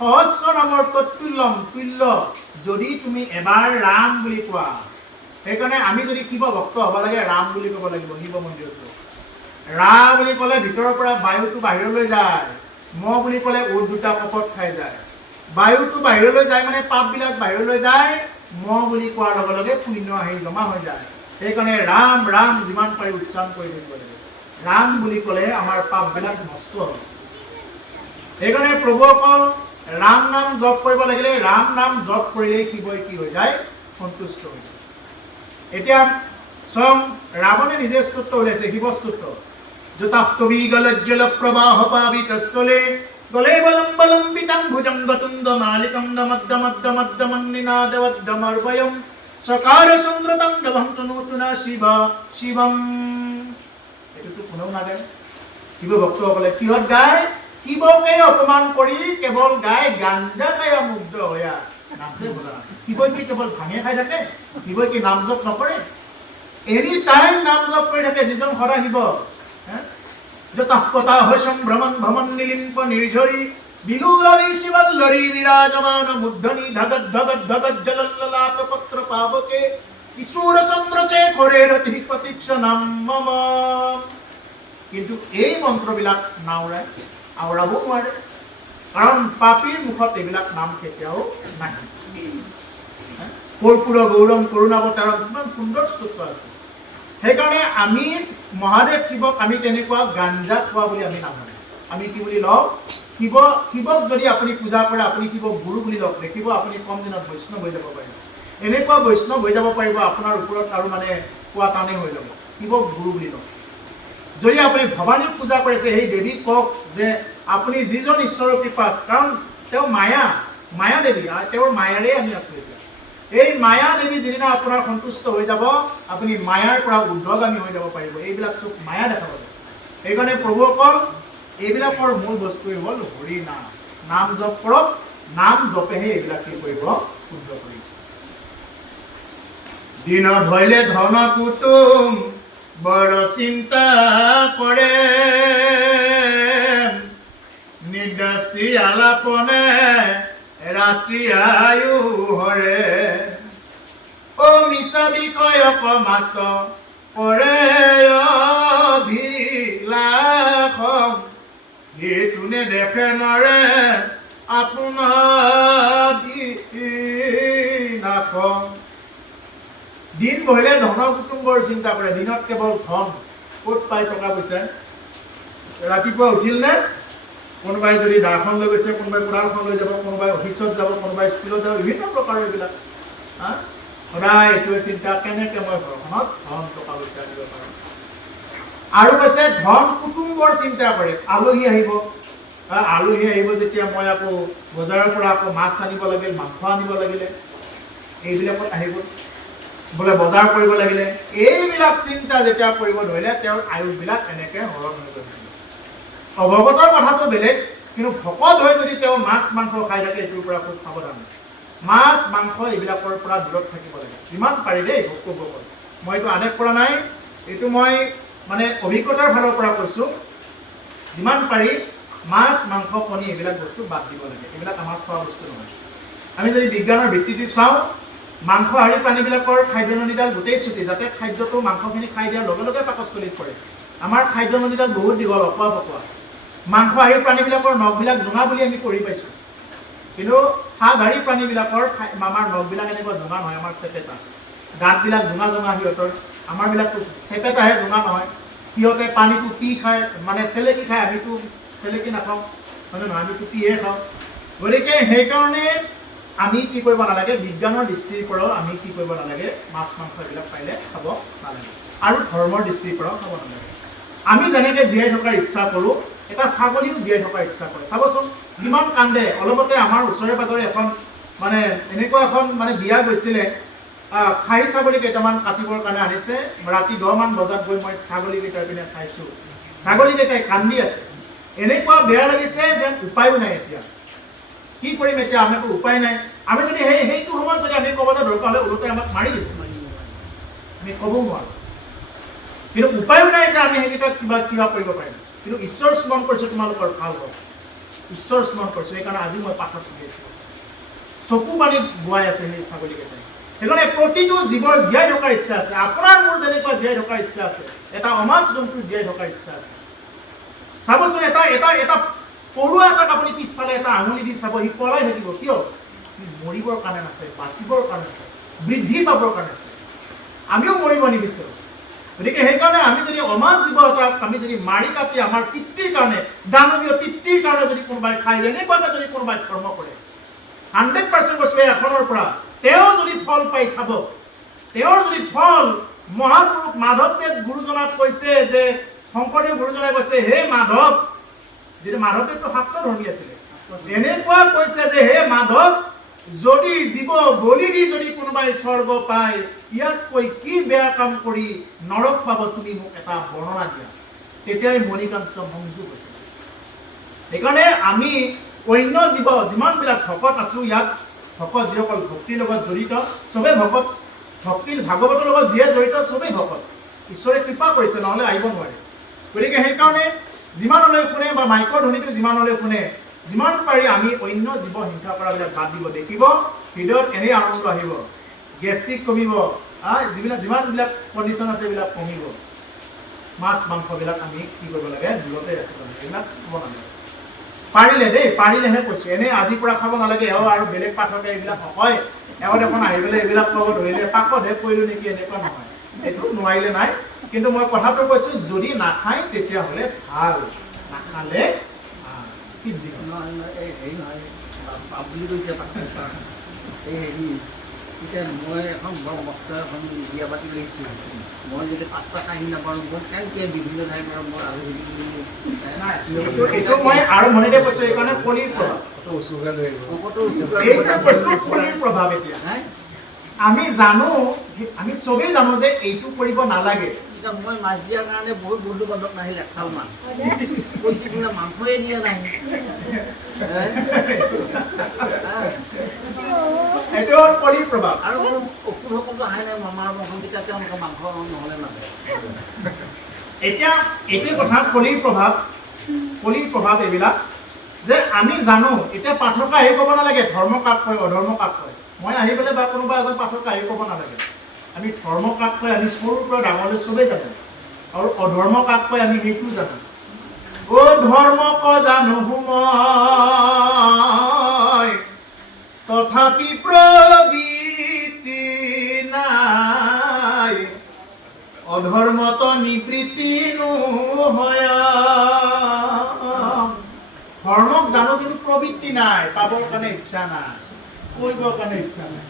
সহস্ৰ নামৰ তৎতুল্যম তুল্য যদি তুমি এবাৰ ৰাম বুলি কোৱা সেইকাৰণে আমি যদি শিৱ ভক্ত হ'ব লাগে ৰাম বুলি ক'ব লাগিব শিৱ মন্দিৰত ৰা বুলি ক'লে ভিতৰৰ পৰা বায়ুটো বাহিৰলৈ যায় ম বুলি ক'লে উট দুটা কপত খাই যায় বায়ুটো বাহিৰলৈ যায় মানে পাপবিলাক বাহিৰলৈ যায় ম বুলি কোৱাৰ লগে লগে পুণ্য আহি জমা হৈ যায় সেইকাৰণে ৰাম ৰাম যিমান পাৰি উচ্চাৰণ কৰি থাকিব লাগে ৰাম বুলি ক'লে আমাৰ পাপবিলাক নষ্ট হ'ব সেইকাৰণে প্ৰভুসকল ৰাম নাম জপ কৰিব লাগিলে ৰাম নাম জপ কৰিলেই শিৱই কি হৈ যায় সন্তুষ্ট হৈ যায় এতিয়া স্বয়ং ৰাৱণে নিজে স্তোত্ৰ উলিয়াইছে শিৱ স্তোত্ৰ যতাস্তবী গলজ্জল প্ৰবাহ পাবিতস্থলে গলে বলম্বিতাম ভুজঙ্গতুন্দ মালিকম দমদ্দমদ্দমদ্দমন্নিনাদবদ্দমৰ্ভয়ম সকাৰ চন্দ্ৰতাণ্ডবম তনুতুনা শিব শিবম। এইটো কোনেও নাগায়। শিৱ ভক্তসকলে কিহত গায়? শিৱকে অপমান কৰি কেৱল গায় গাঞ্জা খাই মুগ্ধ হয়া নাচে বোলা। শিৱই কি কেৱল ভাঙে খাই থাকে? শিৱই কি নাম জপ নকৰে? এনি টাইম নাম জপ কৰি থাকে যিজন সদা শিৱ। যতঃপতা সম্ভ্ৰমণ ভ্ৰমণ নিলিম্প নিৰ্ঝৰি বিলুৰবি শিৱল্লৰি বিৰাজমান মুদ্ধনি ধগৎ ধগৎ ধগৎ জলল্ললাট পত্ৰ পাৱকে কিশোৰ চন্দ্ৰশেখৰে ৰতি প্ৰতীক্ষণম মম। কিন্তু এই মন্ত্ৰবিলাক নাওৰাই আওৰাব নোৱাৰে, কাৰণ পাপীৰ মুখত এইবিলাক নাম কেতিয়াও নাহে। কৰ্পূৰ গৌৰম কৰুণাৱতাৰম ইমান সুন্দৰ স্তোত্ৰ আছে। সেইকাৰণে আমি মহাদেৱ শিৱক আমি তেনেকুৱা গাঞ্জা খোৱা বুলি আমি নাভাবোঁ। আমি কি বুলি লওঁ? শিৱক যদি আপুনি পূজা কৰে আপুনি শিৱক গুৰু বুলি লওক। দেখিব আপুনি কম দিনত বৈষ্ণৱ হৈ যাব পাৰিব। এনেকুৱা বৈষ্ণৱ হৈ যাব পাৰিব আপোনাৰ ওপৰত আৰু মানে কোৱা টানে হৈ যাব। শিৱক গুৰু বুলি লওক। যদি আপুনি ভৱানীক পূজা কৰিছে সেই দেৱীক কওক যে আপুনি যিজন ঈশ্বৰৰ কৃপাত, কাৰণ তেওঁ মায়া দেৱী, তেওঁৰ মায়াৰে আমি আছোঁ এতিয়া। এই মায়া দেৱী যিদিনা আপোনাৰ সন্তুষ্ট হৈ যাব আপুনি মায়াৰ পৰা ঊৰ্ধ্বগামী হৈ যাব পাৰিব। এইবিলাক চব মায়া দেখা পাব। সেইকাৰণে প্ৰভুসকল এইবিলাকৰ মূল বস্তুৱে হ'ল হৰি নাম। নাম জপ কৰক, নাম জপেহে এইবিলাক কি কৰিব? শুদ্ধ কৰিব। দিনত হইলে ধন কুটুম বৰ চিন্তা কৰে, নিৰ্দস্তি আলাপনে ৰাত্ৰি আয়ু হৰে। ও মিছা বিষয়ক মাত্ৰ কৰে অভিলাষ, সেইটো নেদেখে নৰে আপোনাৰ বিনাশ। দিন বহিলে ধনৰ কুটুম্বৰ চিন্তা কৰে। দিনত কেৱল ধন, ক'ত পাই টকা পইচা। ৰাতিপুৱা উঠিল নে কোনোবাই যদি দাখন লৈ গৈছে, কোনোবাই কোদালখন লৈ যাব, কোনোবাই অফিচত যাব, কোনোবাই স্কুলত যাব, বিভিন্ন প্ৰকাৰৰ এইবিলাক। সদায় এইটোৱে চিন্তা কেনেকৈ মই ঘৰখনত ধন টকা পইচা দিব পাৰোঁ। আৰু কৈছে ধন কুটুম্বৰ চিন্তা কৰে। আলহী আহিব যেতিয়া মই আকৌ বজাৰৰ পৰা আকৌ মাছ আনিব লাগিল, মাংস আনিব লাগিলে, এইবিলাকত আহিব। বোলে বজাৰ কৰিব লাগিলে, এইবিলাক চিন্তা যেতিয়া কৰিব ধৰিলে তেওঁৰ আয়ুসবিলাক এনেকৈ হৰণ হৈ গ'ল। অৱগতৰ কথাটো বেলেগ, কিন্তু ভকত হৈ যদি তেওঁ মাছ মাংস খাই থাকে এইটোৰ পৰা খুব সাৱধান। মাছ মাংস এইবিলাকৰ পৰা দূৰত থাকিব লাগে যিমান পাৰি দেই ভক্তসকল। মই এইটো আদেশ কৰা নাই, এইটো মই মানে অভিজ্ঞতাৰ ফালৰ পৰা কৈছোঁ। যিমান পাৰি মাছ মাংস কণী এইবিলাক বস্তু বাদ দিব লাগে। এইবিলাক আমাৰ খোৱা বস্তু নহয়। আমি যদি বিজ্ঞানৰ ভিত্তিটো চাওঁ, মাংসহাৰী প্ৰাণীবিলাকৰ খাদ্য নলীডাল গোটেই চুটি, যাতে খাদ্যটো মাংসখিনি খাই দিয়াৰ লগে লগে পাকস্থলীত পৰে। আমাৰ খাদ্য নলীডাল বহুত দীঘল, অকোৱা পকোৱা। মাংসহাৰী প্ৰাণীবিলাকৰ নখবিলাক জোঙা বুলি আমি পঢ়ি পাইছোঁ, কিন্তু শাকহাৰী প্ৰাণীবিলাকৰ আমাৰ নখবিলাক এনেকুৱা জোঙা নহয়, আমাৰ চেপেটা। দাঁতবিলাক জোঙা সিহঁতৰ, আমাৰবিলাকতো চেপেটাহে, জোঙা নহয়। সিহঁতে পানীটো পি খায়, মানে চেলেকি খায়। আমিতো চেলেকি নাখাওঁ, হয় নহয়? আমিতো পিহে খাওঁ। গতিকে সেইকাৰণে আমি কি কৰিব নালাগে, বিজ্ঞানৰ দৃষ্টিৰ পৰাও আমি কি কৰিব নালাগে, মাছ মাংস এইবিলাক পাৰিলে খাব নালাগে। আৰু ধৰ্মৰ দৃষ্টিৰ পৰাও খাব নালাগে। আমি যেনেকৈ জীয়াই থকাৰ ইচ্ছা কৰোঁ, এটা ছাগলীও জীয়াই থকাৰ ইচ্ছা কৰে। চাবচোন কিমান কান্দে। অলপতে আমাৰ ওচৰে পাজৰে এখন মানে এনেকুৱা এখন মানে বিয়া গৈছিলে, খাহী ছাগলী কেইটামান কাটিবৰ কাৰণে আনিছে। ৰাতি 10 মান বজাত গৈ মই ছাগলীকেইটাৰ পিনে চাইছোঁ, ছাগলীকেইটাই কান্দি আছে। এনেকুৱা বেয়া লাগিছে যেন উপায়ো নাই। এতিয়া কি কৰিম? এতিয়া আমাৰতো উপায় নাই। আমি যদি সেইটো সময়ত যদি আমি ক'ব যাওঁ দৰকাৰ হ'লে ওলোটাই আমাক মাৰি দিব, আমি ক'ব নোৱাৰোঁ। কিন্তু উপায়ো নাই যে আমি সেইকেইটাক কিবা কৰিব পাৰিম। কিন্তু ঈশ্বৰ স্মৰণ কৰিছোঁ, তোমালোকৰ ভাল হওক, ঈশ্বৰ স্মৰণ কৰিছোঁ। সেইকাৰণে আজি মই পাঠত পঢ়ি আছোঁ, চকু পানী বোৱাই আছে সেই ছাগলীকেইটাই। সেইকাৰণে প্ৰতিটো জীৱৰ জীয়াই থকাৰ ইচ্ছা আছে। আপোনাৰ মোৰ যেনেকুৱা জীয়াই থকাৰ ইচ্ছা আছে, এটা অমাত জন্তুৰ জীয়াই থকাৰ ইচ্ছা আছে। চাবচোন এটা পৰুৱা এটাক আপুনি পিছফালে এটা আঙুলি দি চাব, সি পলাই থাকিব। কিয়? সি মৰিবৰ কাৰণে আছে, বাচিবৰ কাৰণে আছে, বৃদ্ধি পাবৰ কাৰণে আছে। আমিও মৰিব নিবিচাৰোঁ। গতিকে সেইকাৰণে আমি যদি অমাত জীৱ এটাক আমি যদি মাৰি কাটি আমাৰ তৃপ্তিৰ কাৰণে, দানৱীয় তৃপ্তিৰ কাৰণে যদি কোনোবাই খায়, এনেকুৱাকৈ যদি কোনোবাই ধৰ্ম কৰে, 100% কৈছোঁ এখনৰ পৰা তেওঁ যদি ফল পাই চাব, তেওঁৰ যদি ফল, মহাপুৰুষ মাধৱদেৱ গুৰুজনাক কৈছে যে শংকৰদেৱ গুৰুজনাই কৈছে হে মাধৱ, যিটো মাধৱদেৱটো শাক্তধৰ্মী আছিলে, এনেকুৱা কৈছে যে হে মাধৱ, যদি জীৱ বলি দি যদি কোনোবাই স্বৰ্গ পায়, ইয়াতকৈ কি বেয়া কাম কৰি নৰক পাব, তুমি মোক এটা বৰ্ণনা দিয়া। তেতিয়াই মণিকাঞ্চ সংযোগ হৈছে। সেইকাৰণে আমি অন্য জীৱ যিমানবিলাক ভকত আছো, ইয়াত ভকত যিসকল ভক্তিৰ লগত জড়িত চবেই ভকত, ভক্তিৰ ভাগৱতৰ লগত যিয়ে জড়িত চবেই ভকত, ঈশ্বৰে কৃপা কৰিছে, নহ'লে আহিব নোৱাৰে। গতিকে সেইকাৰণে যিমানলৈ শুনে বা মাইকৰ ধ্বনিটো যিমানলৈ শুনে, যিমান পাৰি আমি অন্য জীৱ হিংসা কৰাবিলাক বাদ দিব। দেখিব হৃদয়ত এনেই আনন্দ আহিব, গেষ্ট্ৰিক কমিব, যিমানবিলাক কণ্ডিশ্যন আছে এইবিলাক কমিব। মাছ মাংসবিলাক আমি কি কৰিব লাগে, দূৰতে ৰাখিব লাগে, এইবিলাক খাব নালাগে। পাৰিলে দেই, পাৰিলেহে কৈছোঁ, এনেই আজিৰ পৰা খাব নালাগে। আৰু বেলেগ পাঠকে এইবিলাক নকয়, দেখোন আহি পেলাই এইবিলাক খাব ধৰিলে পাকতহে কৰিলোঁ নেকি, এনেকুৱা নহয়। এইটো নোৱাৰিলে নাই, কিন্তু মই কথাটো কৈছোঁ, যদি নাখায় তেতিয়াহ'লে ভাল, নাখালে এতিয়া মই এখন বৰ মস্ত এখন বিয়া পাতি লৈছোঁ, মই যদি 5টা কাহি নাপাৰোঁ, মই কেনেকৈ বিভিন্ন ঠাইৰ পৰা মই এইটো মই আৰু মনেতে কৈছোঁ, এইকাৰণে কলিৰ প্ৰভাৱ, কলিৰ প্ৰভাৱ। এতিয়া আমি জানো, আমি চবেই জানো যে এইটো কৰিব নালাগে। এতিয়া মই মাছ দিয়াৰ কাৰণে বহুত বন্ধু বান্ধৱ নাহিল, এখাল মান কৈছে বোলে মাংসই দিয়া নাই। এইটো কলিৰ প্ৰভাৱ। আৰু অসুৰসকলতো আহে নাই, মামাৰ বংশকেইটা তেওঁলোকে মাংস নহ'লে নাযায়। এতিয়া এইটোৱে কথা, কলিৰ প্ৰভাৱ এইবিলাক যে আমি জানো। এতিয়া পাঠকে আহি ক'ব নালাগে ধৰ্ম কাক কয়, অধৰ্ম কাক কয়। মই আহি পেলাই বা কোনোবা এজন পাঠকে আহি ক'ব নালাগে। আমি ধৰ্ম কাক কয় আমি সৰুৰ পৰা ডাঙৰলৈ চবেই জানো, আৰু অধৰ্ম কাক কয় আমি সেইটোও জানো। অ ধৰ্ম ক জানো মই, তথাপি প্ৰবৃত্তি নাই, অধৰ্মত নিবৃত্তি নহয়। ধৰ্মক জানো কিন্তু প্ৰবৃত্তি নাই, পাবৰ কাৰণে ইচ্ছা নাই, কৰিবৰ কাৰণে ইচ্ছা নাই।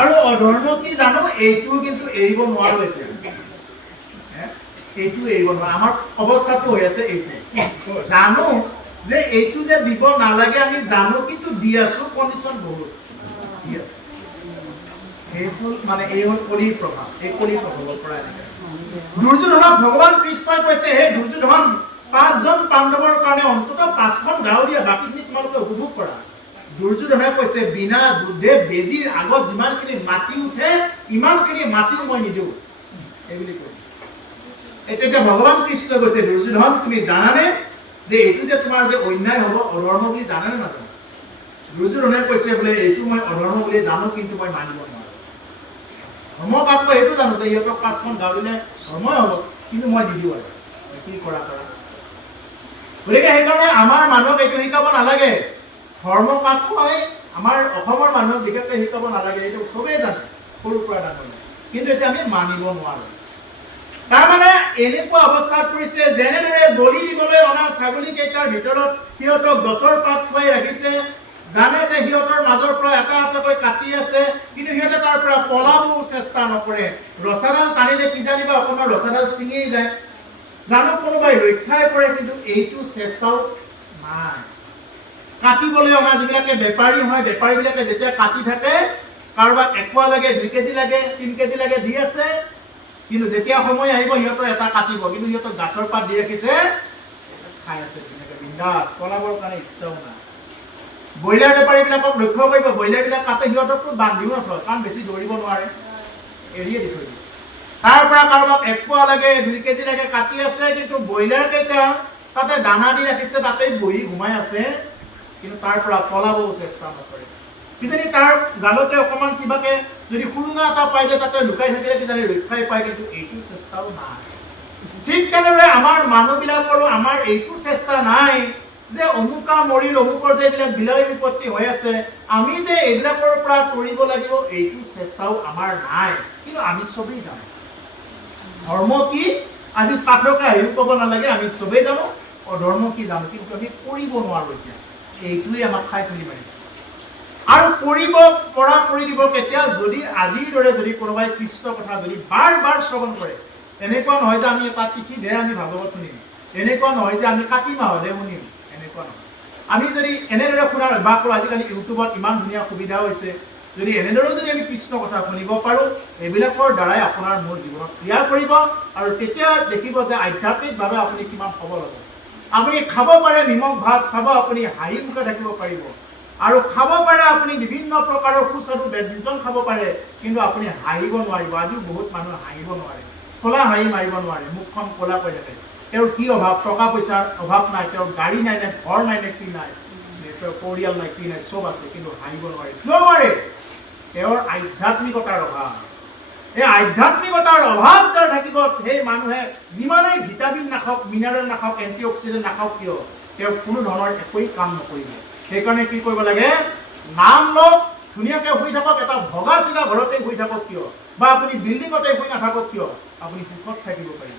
আৰু অধৰ্ম কি জানো, এইটো কিন্তু এৰিব নোৱাৰো। এতিয়া এইটো এৰিব নোৱাৰো, আমাৰ অৱস্থাটো হৈ আছে এইটো। জানো যে এইটো যে দিব নালাগে আমি জানো, কিন্তু দি আছো, কণ্ডিশ্যন বহুত দি আছো। সেইবোৰ মানে এই হ'ল কলিৰ প্ৰভাৱ। এই কলিৰ প্ৰভাৱৰ পৰা দুৰ্যোধনক ভগৱান কৃষ্ণই কৈছে, হে দুৰ্যোধন, 5জন পাণ্ডৱৰ কাৰণে অন্ততঃ 5খন গাঁও দিয়া, বাকীখিনি তোমালোকে উপভোগ কৰা। দুৰ্যোধনে কৈছে, বিনা যুদ্ধে বেজীৰ আগত যিমানখিনি মাটি উঠে, ইমানখিনি মাটিও মই নিদিওঁ, এইবুলি কৈছে। এতিয়া ভগৱান কৃষ্ণ কৈছে, দুৰ্যোধন তুমি জানানে যে এইটো যে তোমাৰ যে অন্যায় হ'ব, অধৰ্ম বুলি জানানে নাজানো? দুৰ্যোধনে কৈছে বোলে এইটো মই অধৰ্ম বুলি জানো, কিন্তু মই মানিব নোৱাৰো। ধৰ্ম কাক কয় এইটো জানো যে ইহঁতক 5খন গাঁও দিলে ধৰ্মই হ'ব, কিন্তু মই নিদিওঁ আৰু কি কৰা। গতিকে সেইকাৰণে আমাৰ মানুহক এইটো শিকাব নালাগে। ধৰ্ম কাক কয় আমাৰ অসমৰ মানুহক বিশেষকৈ শিকাব নালাগে, এইটো চবেই জানে সৰুৰ পৰা ডাঙৰলৈ, কিন্তু এতিয়া আমি মানিব নোৱাৰো। তাৰমানে এনেকুৱা অৱস্থাত পৰিছে, যেনেদৰে বলি দিবলৈ অনা ছাগলী কেইটাৰ ভিতৰত সিহঁতক গছৰ পাত খুৱাই ৰাখিছে, জানে যে সিহঁতৰ মাজৰ পৰা এটা এটাকৈ কাটি আছে, কিন্তু সিহঁতে তাৰ পৰা পলাবও চেষ্টা নকৰে। ৰছাডাল টানিলে কিজানিবা অকণমান ৰছাডাল ছিঙিয়েই যায়, জানো কোনোবাই ৰক্ষাই কৰে, কিন্তু এইটো চেষ্টাও নাই। কাটিবলৈ অনা যিবিলাকে বেপাৰী হয়, বেপাৰীবিলাকে যেতিয়া কাটি থাকে, কাৰোবাক 1 পোৱা লাগে, 2 কেজি লাগে, 3 কেজি লাগে, দি আছে, কিন্তু যেতিয়া সময় আহিব সিহঁতৰ এটা কাটিব, কিন্তু সিহঁতক গাছৰ পাত দি ৰাখিছে, খাই আছে ধুনীয়াকৈ বিন্দাছ, পলাবৰ কাৰণে ইচ্ছাও নাই। ব্ৰইলাৰ বেপাৰীবিলাকক লক্ষ্য কৰিব, ব্ৰইলাৰবিলাক কাটে, সিহঁতকতো বান্ধিও নথয়, কাৰণ বেছি দৌৰিব নোৱাৰে, এৰিয়ে দি থৈ দিয়ে। তাৰ পৰা কাৰোবাক 1 পোৱা লাগে, 2 কেজি লাগে, কাটি আছে, কিন্তু ব্ৰইলাৰ কেইটা তাতে দানা দি ৰাখিছে, তাতে বহি ঘুমাই আছে, কিন্তু তাৰ পৰা পলাবও চেষ্টা নকৰে। কিজানি তাৰ গালতে অকণমান কিবাকে যদি সুৰুঙা এটা পাই যায়, তাতে লুকাই থাকিলে কিজানি ৰক্ষাই পায়, কিন্তু এইটো চেষ্টাও নাই। ঠিক তেনেদৰে আমাৰ মানুহবিলাকৰো আমাৰ এইটো চেষ্টা নাই যে অমুকা মৰিল, অমুকৰ যে এইবিলাক বিলয় বিপত্তি হৈ আছে, আমি যে এইবিলাকৰ পৰা কৰিব লাগিব, এইটো চেষ্টাও আমাৰ নাই। কিন্তু আমি চবেই জানো ধৰ্ম কি, আজি পাঠকে আহিও ক'ব নালাগে, আমি চবেই জানো অধৰ্ম কি জানো, কিন্তু আমি কৰিব নোৱাৰো। এতিয়া এইটোৱে আমাক খাই তুলি মাৰিছে। আৰু কৰিব পৰা কৰি দিব কেতিয়া, যদি আজিৰ দৰে যদি কোনোবাই কৃষ্ণ কথা যদি বাৰ বাৰ শ্ৰৱণ কৰে, এনেকুৱা নহয় যে আমি এটা তিথিতহে আমি ভাগৱত শুনিম, এনেকুৱা নহয় যে আমি কাতি মাহতহে শুনিম, এনেকুৱা নহয়। আমি যদি এনেদৰে শুনাৰ অভ্যাস কৰোঁ, আজিকালি ইউটিউবত ইমান ধুনীয়া সুবিধা হৈছে, যদি এনেদৰেও যদি আমি কৃষ্ণ কথা শুনিব পাৰোঁ, এইবিলাকৰ দ্বাৰাই আপোনাৰ মোৰ জীৱনত ক্ৰিয়া কৰিব, আৰু তেতিয়া দেখিব যে আধ্যাত্মিকভাৱে আপুনি কিমান সবল হ'ব। আপুনি খাব পাৰে নিমখ ভাত, চাব আপুনি হাঁহি মুখে থাকিব পাৰিব, আৰু খাব পাৰে আপুনি বিভিন্ন প্ৰকাৰৰ সুস্বাদু ব্যঞ্জন খাব পাৰে, কিন্তু আপুনি হাঁহিব নোৱাৰিব। আজিও বহুত মানুহ হাঁহিব নোৱাৰে, ক'লা হাঁহি মাৰিব নোৱাৰে, মুখখন ক'লা কৰি থাকে। তেওঁৰ কি অভাৱ? টকা পইচাৰ অভাৱ নাই, তেওঁৰ গাড়ী নাই নে ঘৰ নাই নে কি নাই, তেওঁৰ পৰিয়াল নাই কি নাই, চব আছে, কিন্তু হাঁহিব নোৱাৰে। কিয় নোৱাৰে? তেওঁৰ আধ্যাত্মিকতাৰ অভাৱ। এই আধ্যাত্মিকতাৰ অভাৱ যাৰ থাকিব, সেই মানুহে যিমানেই ভিটামিন নাখাওক, মিনাৰেল নাখাওক, এণ্টি অক্সিডেণ্ট নাখাওক কিয়, তেওঁ কোনো ধৰণৰ একোৱেই কাম নকৰিব। সেইকাৰণে কি কৰিব লাগে? নাম লওক, ধুনীয়াকৈ শুই থাকক, এটা ভগা চিগা ঘৰতে শুই থাকক কিয়, বা আপুনি বিল্ডিঙতে শুই নাথাকক কিয়, আপুনি সুখত থাকিব পাৰিব।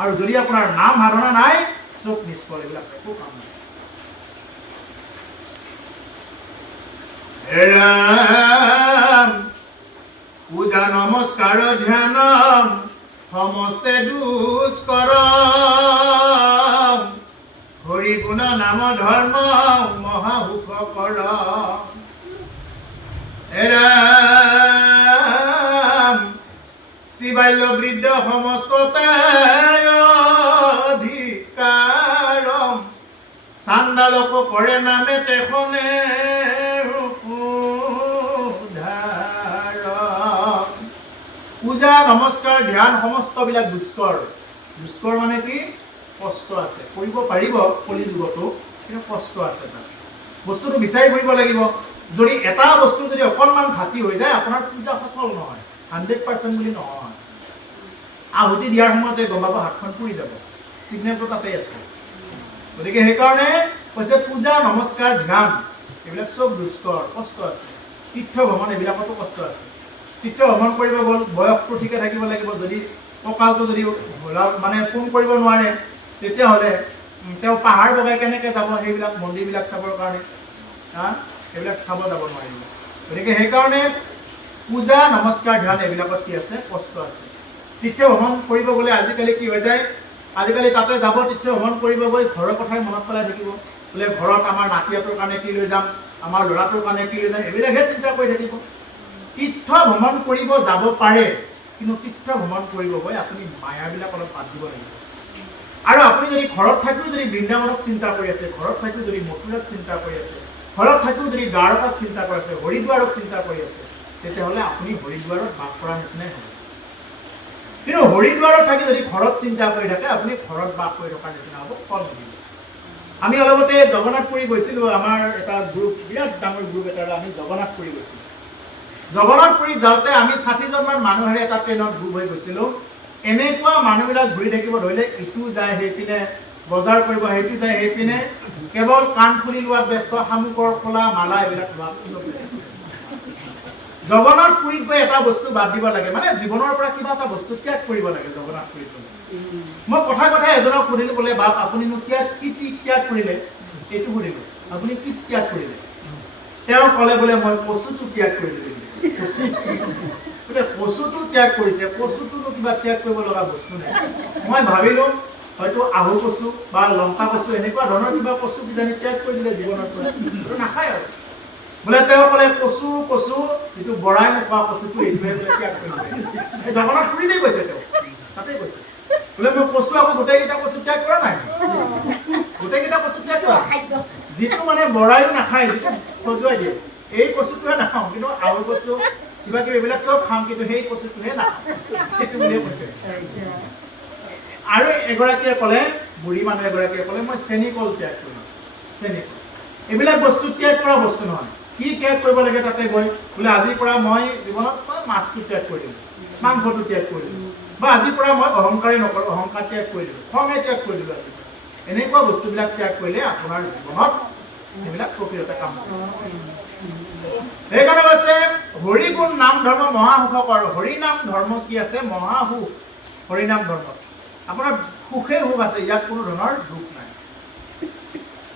আৰু যদি আপোনাৰ নাম সাধনা নাই, চব নিষ্ফল, এইবিলাক একো কাম নাই। ৰাম পূজা নমস্কাৰ ধ্যান সমস্তে দুষ্কৰ, হৰি গুণ নাম ধৰ্ম মহাসুখ কৰ। ৰাম স্ত্ৰী বাল্য বৃদ্ধ সমস্ততে অধিকাৰ, চাণ্ডালক কৰে নামে তেখনে পূজা নমস্কাৰ ধ্যান সমস্তবিলাক দুষ্কৰ। দুষ্কৰ মানে কি? কষ্ট আছে, কৰিব পাৰিব কলি যুগতো, কিন্তু কষ্ট আছে। তাত বস্তুটো বিচাৰি ফুৰিব লাগিব। যদি এটা বস্তু যদি অকণমান ঘাটি হৈ যায়, আপোনাৰ পূজা সফল নহয়, 100% বুলি নহয়। আহুতি দিয়াৰ সময়তে গম পাব হাতখন পুৰি যাব, চিগনেলটো তাতেই আছে। গতিকে সেইকাৰণে কৈছে পূজা নমস্কাৰ ধ্যান এইবিলাক চব দুষ্কৰ, কষ্ট আছে। তীৰ্থ ভ্ৰমণ এইবিলাকতো কষ্ট আছে। তীৰ্থ ভ্ৰমণ কৰিব গ'ল, বয়সটো ঠিকে থাকিব লাগিব। যদি কঁকালটো যদি মানে ফোন কৰিব নোৱাৰে, তেতিয়াহ'লে তেওঁ পাহাৰ বগাই কেনেকৈ যাব সেইবিলাক মন্দিৰবিলাক চাবৰ কাৰণে? এইবিলাক চাব যাব নোৱাৰিব। গতিকে সেইকাৰণে পূজা নমস্কাৰ ধ্যান এইবিলাকত কি আছে? কষ্ট আছে। তীৰ্থ ভ্ৰমণ কৰিব গ'লে আজিকালি কি হৈ যায়, আজিকালি তাতে যাব তীৰ্থ ভ্ৰমণ কৰিব গৈ ঘৰৰ কথাই মনত পেলাই থাকিব। বোলে ঘৰত আমাৰ নাতিহঁতৰ কাৰণে কি লৈ যাম, আমাৰ ল'ৰাটোৰ কাৰণে কি লৈ যাম, এইবিলাকহে চিন্তা কৰি থাকিব। তীৰ্থ ভ্ৰমণ কৰিব যাব পাৰে, কিন্তু তীৰ্থ ভ্ৰমণ কৰিব গৈ আপুনি মায়াবিলাক অলপ বাদ দিব লাগিব। আৰু আপুনি যদি ঘৰত থাকিও যদি বৃন্দাবনক চিন্তা কৰি আছে, ঘৰত থাকিও যদি মথুৰাক চিন্তা কৰি আছে, ঘৰত থাকিও যদি দ্বাৰকাক চিন্তা কৰি আছে, হৰিদ্বাৰক চিন্তা কৰি আছে, তেতিয়াহ'লে আপুনি হৰিদ্বাৰত বাস কৰাৰ নিচিনাই হ'ব। কিন্তু হৰিদ্বাৰত থাকি যদি ঘৰত চিন্তা কৰি থাকে, আপুনি ঘৰত বাস কৰি থকাৰ নিচিনা হ'ব, ফল নিদিব। আমি অলপতে জগন্নাথপুৰী গৈছিলোঁ, আমাৰ এটা গ্ৰুপ, বিৰাট ডাঙৰ গ্ৰুপ এটাৰ আমি জগন্নাথপুৰী গৈছিলোঁ। জগন্নাথপুৰী যাওঁতে আমি 60জনমান মানুহেৰে এটা ট্ৰেইনত গ্ৰুপ হৈ গৈছিলোঁ। এনেকুৱা মানুহবিলাক ঘূৰি থাকিব ধৰিলে, ইটো যায় সেইপিনে বজাৰ কৰিব, সেইটো যায় সেইপিনে, কেৱল কাণ ফুলি লোৱাত ব্যস্ত, শামুকৰ খোলা মালা এইবিলাক লোৱাত। জগন্নাথপুৰীত গৈ এটা বস্তু বাদ দিব লাগে, মানে জীৱনৰ পৰা কিবা এটা বস্তু ত্যাগ কৰিব লাগে জগন্নাথপুৰীত গ'লে। মই কথাই এজনক সুধিলোঁ, বোলে বাপ আপুনিনো কি ত্যাগ কৰিলে? এইটো সুধিলোঁ, আপুনি কি ত্যাগ কৰিলে? তেওঁ ক'লে বোলে মই কচুটো ত্যাগ কৰিলোঁ। বোলে কচুটো ত্যাগ কৰিছে, কচুটোনো কিবা ত্যাগ কৰিব লগা বস্তু নাই। মই ভাবিলোঁ হয়তো আহু কচু বা লংকা কচু এনেকুৱা ধৰণৰ কিবা কচু কিজানি ত্যাগ কৰি দিলে জীৱনৰ পৰা, নাখায় আৰু। বোলে তেওঁ ক'লে কচু যিটো বৰাই নোখোৱা কচুটো এইটোৱে বোলে ত্যাগ কৰিলে। এই জগন্নাথপুৰীতেই গৈছে, তেওঁ তাতেই গৈছে। বোলে মই কচু আকৌ গোটেইকেইটা কচু ত্যাগ কৰা নাই, গোটেইকেইটা কচু ত্যাগ কৰা, যিটো মানে বৰাইও নাখায়, যিটো খজুৱাই দিয়ে, এই কচুটোহে নাখাওঁ, কিন্তু আহু কচু কিবা কিবি এইবিলাক চব খাওঁ, কিন্তু সেই কচুটোহে নাখাওঁ, সেইটো বুলিয়ে কৈছে। আৰু এগৰাকীয়ে ক'লে, বুঢ়ী মানুহ এগৰাকীয়ে ক'লে মই চেনী কল ত্যাগ কৰিম, চেনী কল। এইবিলাক বস্তু ত্যাগ কৰা বস্তু নহয়। কি ত্যাগ কৰিব লাগে তাতে গৈ? বোলে আজিৰ পৰা মই জীৱনত মাছটো ত্যাগ কৰি দিলোঁ, মাংসটো ত্যাগ কৰি দিলোঁ, বা আজিৰ পৰা মই অহংকাৰেই নকৰোঁ, অহংকাৰ ত্যাগ কৰি দিলোঁ, খঙে ত্যাগ কৰি দিলোঁ। আজিৰ পৰা এনেকুৱা বস্তুবিলাক ত্যাগ কৰিলে আপোনাৰ জীৱনত সেইবিলাক প্ৰকৃততে কাম কৰে। সেইকাৰণে কৈছে হৰি গুণ নাম ধৰ্ম মহাসুখকৰ। হৰি নাম ধৰ্ম কি আছে? মহাসুখ। হৰি নাম ধৰ্ম আপোনাৰ সুখেই সুখ আছে, ইয়াত কোনো ধৰণৰ দুখ নাই।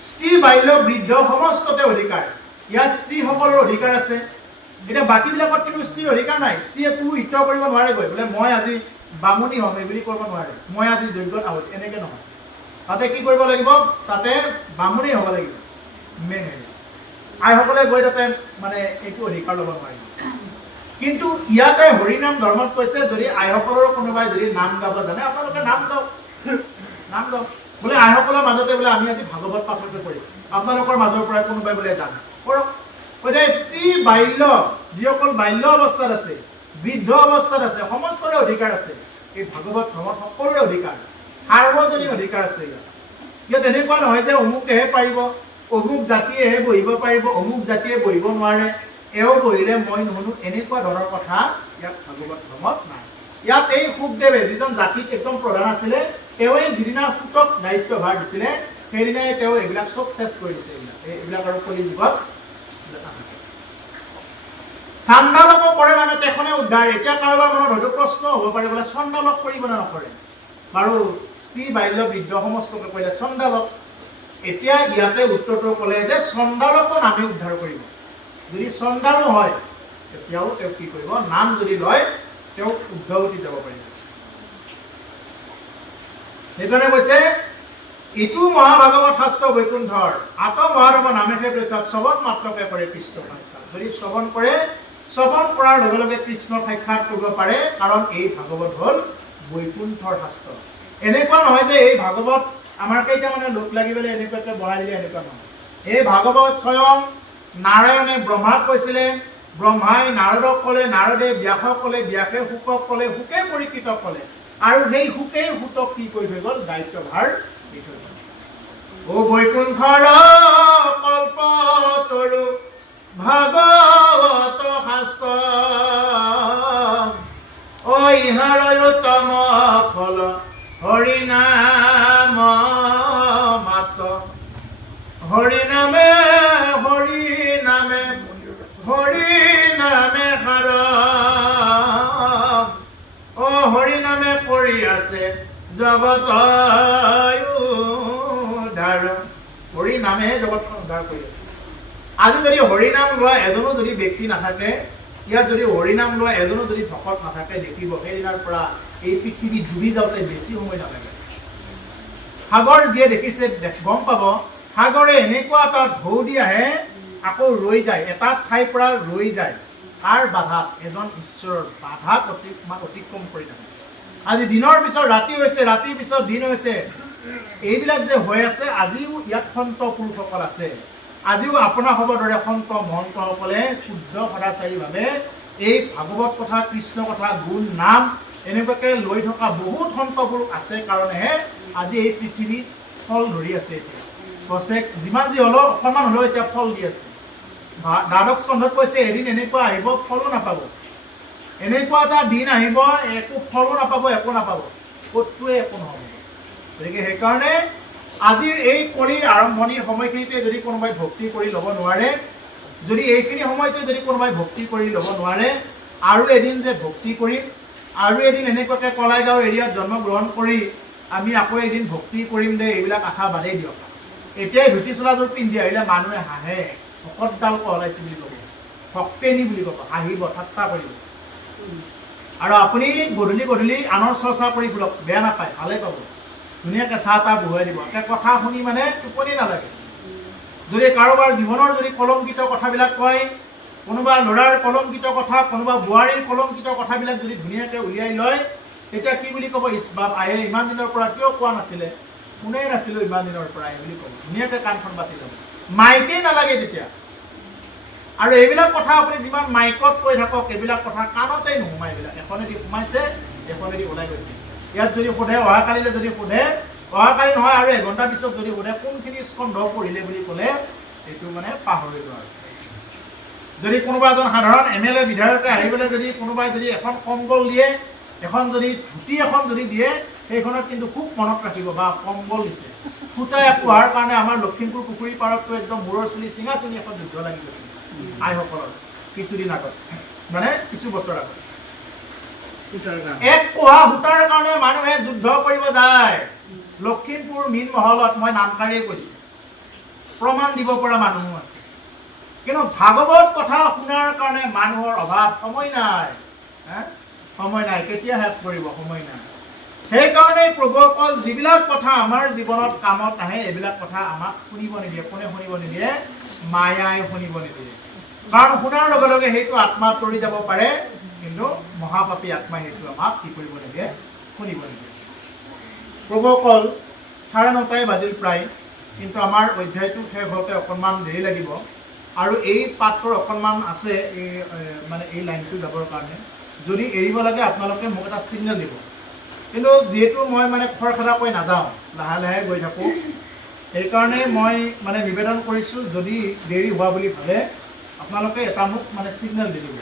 স্ত্ৰী বাল্য বৃদ্ধ সমস্ততে অধিকাৰ, ইয়াত স্ত্ৰীসকলৰ অধিকাৰ আছে। এতিয়া বাকীবিলাকত কিন্তু স্ত্ৰীৰ অধিকাৰ নাই। স্ত্ৰীয়ে কোনো হিত কৰিব নোৱাৰেগৈ, বোলে মই আজি বামুণী হ'ম এই বুলি কৰিব নোৱাৰে মই আজি যজ্ঞত আহুতি এনেকৈ নহয় তাতে কি কৰিব লাগিব তাতে বামুণী হ'ব লাগিব মেইন আইসকলে গৈ তাতে মানে এইটো অধিকাৰ ল'ব নোৱাৰিব কিন্তু ইয়াতে হৰিনাম ধৰ্মত কৈছে যদি আইসকলৰ কোনোবাই যদি নাম গাব জানে আপোনালোকে নাম গাওক বোলে আইসকলৰ মাজতে বোলে আমি আজি ভাগৱত পাঠকে কৰিম আপোনালোকৰ মাজৰ পৰা কোনোবাই বোলে জানে কৰক গতিকে স্ত্ৰী বাল্য যিসকল বাল্য অৱস্থাত আছে বৃদ্ধ অৱস্থাত আছে সমস্তৰে অধিকাৰ আছে এই ভাগৱত ধৰ্মত সকলোৰে অধিকাৰ সাৰ্বজনীন অধিকাৰ আছে ইয়াত এনেকুৱা নহয় যে অমুকেহে পাৰিব অমুক জাতিয়েহে বহিব পাৰিব অমুক জাতিয়ে বহিব নোৱাৰে এওঁ বহিলে মই নুশুনো এনেকুৱা ধৰণৰ কথা ইয়াত ভাগৱত ধৰ্মত নাই ইয়াত এই শুকদেৱে যিজন জাতিত একদম প্ৰধান আছিলে তেওঁৱে যিদিনা সুতক দায়িত্বভাৰ দিছিলে সেইদিনাই তেওঁ এইবিলাক চব চেছ কৰি দিছে এইবিলাক আৰু কলি যুগত চাণ্ডালকো কৰে মানে তেখনে উদ্ধাৰ এতিয়া কাৰোবাৰ মনত হয়তো প্ৰশ্ন হ'ব পাৰে বোলে চণ্ডালক কৰিব নে নকৰে বাৰু স্ত্ৰী বাল্য বৃদ্ধ সমস্তকে কৰিলে চণ্ডালক এতিয়া ইয়াতে উত্তৰটো ক'লে যে চণ্ডালকো নামে উদ্ধাৰ কৰিব যদি চণ্ডালো হয় তেতিয়াও তেওঁ কি কৰিব নাম যদি লয় তেওঁ উদ্ধৱতী যাব পাৰিব সেইকাৰণে কৈছে ইটো মহাভাগৱত শাস্ত্ৰ বৈকুণ্ঠৰ আত মহাধৰ্ম নামেহে প্ৰত্যাত শ্ৰৱণ মাত্ৰকে কৰে কৃষ্ণ সাক্ষাৎ যদি শ্ৰৱণ কৰে শ্ৰৱণ কৰাৰ লগে লগে কৃষ্ণ সাক্ষাৎ কৰিব পাৰে কাৰণ এই ভাগৱত হ'ল বৈকুণ্ঠৰ শাস্ত্ৰ এনেকুৱা নহয় যে এই ভাগৱত আমাৰ কেইটা মানে লোক লাগি পেলাই এনেকুৱাকৈ বঢ়াই দিলে এনেকুৱা নহয় এই ভাগৱত স্বয়ং নাৰায়ণে ব্ৰহ্মাক কৈছিলে ব্ৰহ্মাই নাৰদক ক'লে নাৰদে ব্যাসক ক'লে ব্যাসে শুকক ক'লে শুকে পৰীক্ষিতক ক'লে আৰু সেই শুকেই শুতক কি কৰি থৈ গ'ল দায়িত্বভাৰ দি থৈ গ'ল ও বৈকুণ্ঠৰ কল্পতৰু ভাগৱত শাস্ত্ৰ ঐ ইহাৰয়তম ফল হৰিনাম মাত্ৰ হৰিনামে হৰিনামে হৰিনামে সাৰ ও হৰিনামে পৰি আছে জগত উদ্ধাৰ হৰিনামেহে জগত উদ্ধাৰ কৰি আছে আজি যদি হৰিনাম লোৱা এজনো যদি ব্যক্তি নাথাকে ইয়াত যদি হৰিনাম লোৱা এজনো যদি ভকত নাথাকে দেখিব সেইদিনাৰ পৰা এই পৃথিৱী ডুবি যাওঁতে বেছি সময় নালাগে সাগৰ যিয়ে দেখিছে গম পাব সাগৰে এনেকুৱা এটা ঢৌ দি আহে আকৌ ৰৈ যায় এটা ঠাইৰ পৰা ৰৈ যায় তাৰ বাধাত এজন ঈশ্বৰৰ বাধাত অতিক্ৰম কৰি থাকে আজি দিনৰ পিছত ৰাতি হৈছে ৰাতিৰ পিছত দিন হৈছে এইবিলাক যে হৈ আছে আজিও ইয়াত সন্ত পুৰুষসকল আছে আজিও আপোনাৰ হ'ব দৰে সন্ত মহন্তসকলে শুদ্ধ সদাচাৰীভাৱে এই ভাগৱত কথা কৃষ্ণ কথা গুণ নাম এনেকুৱাকৈ লৈ থকা বহুত সন্ত পুৰুষ আছে কাৰণেহে আজি এই পৃথিৱীত ফল ধৰি আছে এতিয়া গছে যিমান যি হ'লেও অকণমান হ'লেও এতিয়া ফল দি আছে দ্বাদশ স্কন্ধত কৈছে এদিন এনেকুৱা আহিব ফলো নাপাব এনেকুৱা এটা দিন আহিব একো ফলো নাপাব একো নাপাব ক'তোৱে একো নহ'ব গতিকে সেইকাৰণে আজিৰ এই কলিৰ আৰম্ভণিৰ সময়খিনিতে যদি কোনোবাই ভক্তি কৰি ল'ব নোৱাৰে যদি এইখিনি সময়তে যদি কোনোবাই ভক্তি কৰি ল'ব নোৱাৰে আৰু এদিন যে ভক্তি কৰিম আৰু এদিন এনেকুৱাকৈ কলাইগাঁও এৰিয়াত জন্মগ্ৰহণ কৰি আমি আকৌ এদিন ভক্তি কৰিম দে এইবিলাক আশা বাদেই দিয়ক এতিয়াই ধুতি চোলাযোৰ পিন্ধি আহিলে মানুহে হাঁহে ভকতডাল কহলাইছে বুলি ক'ব ভক্তেনি বুলি ক'ব হাঁহিব ঠাট্টা কৰিব আৰু আপুনি গধূলি গধূলি আনৰ চৰ্চা কৰি ফুৰক বেয়া নাপায় ভালে পাব ধুনীয়াকৈ চাহ তাহ বহুৱাই দিব একে কথা শুনি মানে টোপনি নালাগে যদি কাৰোবাৰ জীৱনৰ যদি কলংকিত কথাবিলাক কয় কোনোবা ল'ৰাৰ কলংকিত কথা কোনোবা বোৱাৰীৰ কলংকিত কথাবিলাক যদি ধুনীয়াকৈ উলিয়াই লয় তেতিয়া কি বুলি ক'ব ইছ বাপ আহে ইমান দিনৰ পৰা কিয় কোৱা নাছিলে কোনেই নাছিলোঁ ইমান দিনৰ পৰা বুলি ক'ব ধুনীয়াকৈ কাণখন বাতি ল'ব মাইকেই নালাগে তেতিয়া আৰু এইবিলাক কথা আপুনি যিমান মাইকত কৈ থাকক এইবিলাক কথা কাণতেই নোসোমাই এইবিলাক এখনেদি সোমাইছে এখনেদি ওলাই গৈছে ইয়াত যদি সোধে অহাকালিলৈ যদি সোধে অহাকালি নহয় আৰু এঘণ্টাৰ পিছত যদি সোধে কোনখিনি স্কন্ধ পঢ়িলে বুলি ক'লে এইটো মানে পাহৰিব আৰু যদি কোনোবা এজন সাধাৰণ MLA বিধায়কে আহি পেলাই যদি কোনোবাই যদি এখন কম্বল দিয়ে এখন যদি ধুতি এখন যদি দিয়ে সেইখনত কিন্তু খুব মনত ৰাখিব বা কম্বল দিছে সূতাই পোহাৰ কাৰণে আমাৰ লখিমপুৰ পুখুৰী পাৰতটো একদম মূৰৰ চুলি চিঙা চিঙি এখন যুদ্ধ লাগি গৈছিল আইসকলৰ কিছুদিন আগত মানে কিছু বছৰ আগত এক পোহা সূতাৰ কাৰণে মানুহে যুদ্ধ কৰিব যায় লখিমপুৰ মীন মহলত মই নামকাৰীয়ে কৈছোঁ প্ৰমাণ দিব পৰা মানুহো আছে কিন্তু ভাগৱত কথা শুনাৰ কাৰণে মানুহৰ অভাৱ সময় নাই সময় নাই কেতিয়া শেষ কৰিব সময় নাই সেইকাৰণে প্ৰভুসকল যিবিলাক কথা আমাৰ জীৱনত কামত আহে এইবিলাক কথা আমাক শুনিব নিদিয়ে কোনে শুনিব নিদিয়ে মায়াই শুনিব নিদিয়ে কাৰণ শুনাৰ লগে লগে সেইটো আত্মা তৰি যাব পাৰে কিন্তু মহাপাপী আত্মাই সেইটো আমাক কি কৰিব নিদিয়ে শুনিব নিদিয়ে প্ৰভুসকল 9:30 বাজিল প্ৰায় কিন্তু আমাৰ অধ্যায়টো শেষ হওঁতে অকণমান দেৰি লাগিব আৰু এই পাঠটোৰ অকণমান আছে এই মানে এই লাইনটো যাবৰ কাৰণে যদি এৰিব লাগে আপোনালোকে মোক এটা ছিগনেল দিব কিন্তু যিহেতু মই মানে খৰখেদাকৈ নাযাওঁ লাহে লাহে গৈ থাকোঁ সেইকাৰণে মই মানে নিবেদন কৰিছোঁ যদি দেৰি হোৱা বুলি ভাবে আপোনালোকে এটা মোক মানে ছিগনেল দি দিব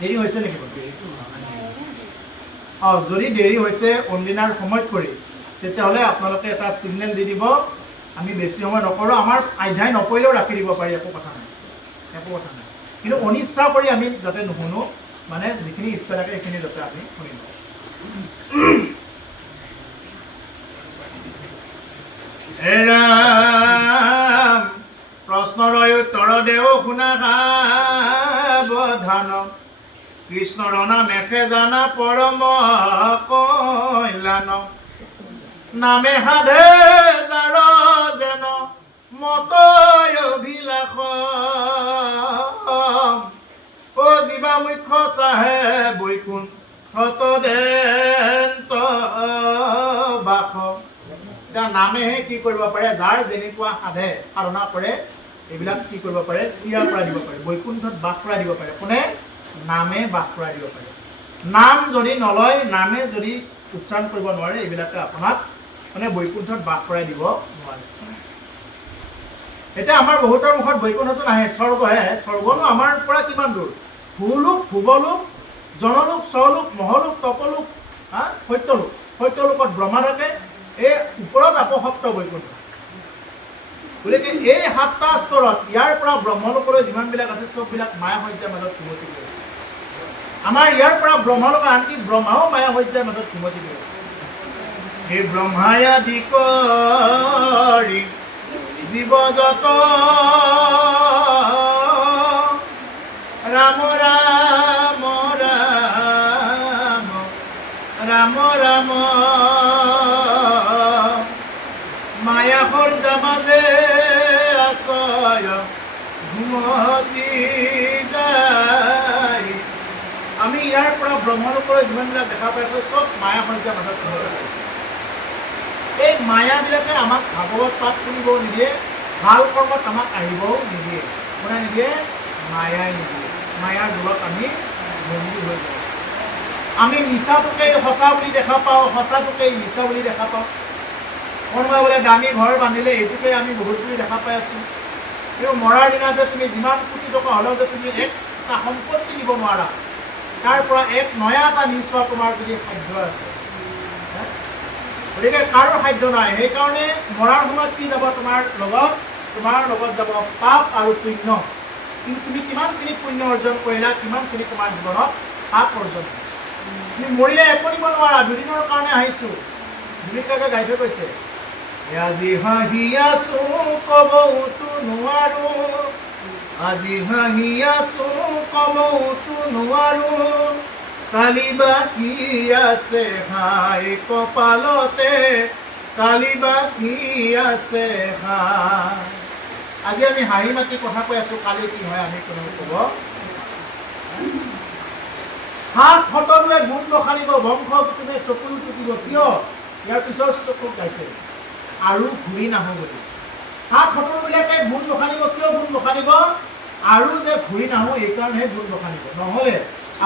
দেৰি হৈছে নেকি যদি দেৰি হৈছে অনদিনাৰ সময়ত কৰি তেতিয়াহ'লে আপোনালোকে এটা ছিগনেল দি দিব আমি বেছি সময় নকৰোঁ আমাৰ অধ্যায় নপৰিলেও ৰাখি দিব পাৰি একো কথা নাই কিন্তু অনিচ্ছা কৰি আমি যাতে নুশুনো মানে যিখিনি ইচ্ছা থাকে সেইখিনি যাতে আমি শুনি লওঁ হে ৰাম প্ৰশ্নৰ উত্তৰ দেও শুনা সাৱধান কৃষ্ণৰ নামেহে জানা পৰম কল্যাণ নামে সাধে যাৰ যেন মতয় অভিলাষ ও জীৱা মুখ্য চাহে বৈকুণ্ঠ দেন্ত বাস এতিয়া নামেহে কি কৰিব পাৰে যাৰ যেনেকুৱা সাধে সাধনা কৰে এইবিলাক কি কৰিব পাৰে ক্ৰিয়া কৰাই দিব পাৰে বৈকুণ্ঠত বাস কৰাই দিব পাৰে কোনে নামে বাস কৰাই দিব পাৰে নাম যদি নলয় নামে যদি উচ্চাৰণ কৰিব নোৱাৰে এইবিলাকে আপোনাক মানে বৈকুণ্ঠত বাস কৰাই দিব নোৱাৰে এতিয়া আমাৰ বহুতৰ মুখত বৈকুণ্ঠটো নাহে স্বৰ্গহে স্বৰ্গনো আমাৰ পৰা কিমান দূৰ ভূলোক ভুৱলোক জনলোক স্বলোক মহলোক তপলোক সত্যলোকত ব্ৰহ্মা থাকে এই ওপৰত আপসপ্ত বৈকুণ্ঠ গতিকে এই 7টা স্তৰত ইয়াৰ পৰা ব্ৰহ্মলোকলৈ যিমানবিলাক আছে চববিলাক মায়া সজ্জাৰ মাজত থুমতি গৈ আছে আমাৰ ইয়াৰ পৰা ব্ৰহ্মলোক আনকি ব্ৰহ্মাও মায়া সজ্জাৰ মাজত থুমতি গৈ আছে সেই ব্ৰহ্মাই আদি কৰি জীৱ যত ৰাম ৰাম ৰাম ৰাম ৰাম মায়া সজ্জা মাজে আশ্ৰয় ঘুমতি যায় আমি ইয়াৰ পৰা ব্ৰহ্মলোকলৈ যিমানবিলাক দেখা পাইছোঁ চব মায়া সজ্জাৰ মাজত এই মায়াবিলাকে আমাক ভাগৱত পাঠ শুনিব নিদিয়ে ভাল কৰ্মত আমাক আহিবও নিদিয়ে কোনে নিদিয়ে মায়াই নিদিয়ে মায়াৰ দূৰত আমি বন্দী হৈ যাওঁ আমি মিছাটোকেই সঁচা বুলি দেখা পাওঁ সঁচাটোকেই মিছা বুলি দেখা পাওঁ কোনোবাই বোলে দামী ঘৰ বান্ধিলে এইটোকে আমি বহুত বুলি দেখা পাই আছোঁ কিন্তু মৰাৰ দিনা যে তুমি যিমান কোটি টকা হ'লেও যে তুমি এটা সম্পত্তি দিব নোৱাৰা তাৰ পৰা এক নয়া এটা নিশ্চয় তোমাৰ যদি সাধ্য আছে গতিকে কাৰো সাধ্য নাই সেইকাৰণে মৰাৰ সময়ত কি যাব তোমাৰ লগত যাব পাপ আৰু পুণ্য কিন্তু তুমি কিমানখিনি পুণ্য অৰ্জন কৰিলা কিমানখিনি তোমাৰ জীৱনত পাপ অৰ্জন তুমি মৰিলে একো দিব নোৱাৰা দুদিনৰ কাৰণে আহিছোঁ দুদিনলৈকে গাই থৈ কৈছে আজি হাঁহি আছো ক'বতো নোৱাৰো আজি হাঁহি আছো ক'বতো নোৱাৰো কালি বা কি আছে হাই কপালতে কালি বা কি আছে হাই আজি আমি হাঁহি মাতি কথা কৈ আছো কালি কি হয় আমি কোনেও ক'ব হাত হতৰুৱে গুণ বখানিব বংশ তুমি চকুলো টুকিব কিয় ইয়াৰ পিছৰ স্তোত্ৰত গাইছে আৰু ঘূৰি নাহো বুলি হাত হতৰুবিলাকে গুণ বখানিব কিয় গুণ বখানিব আৰু যে ঘূৰি নাহো এইকাৰণেহে গুণ বখানিব নহ'লে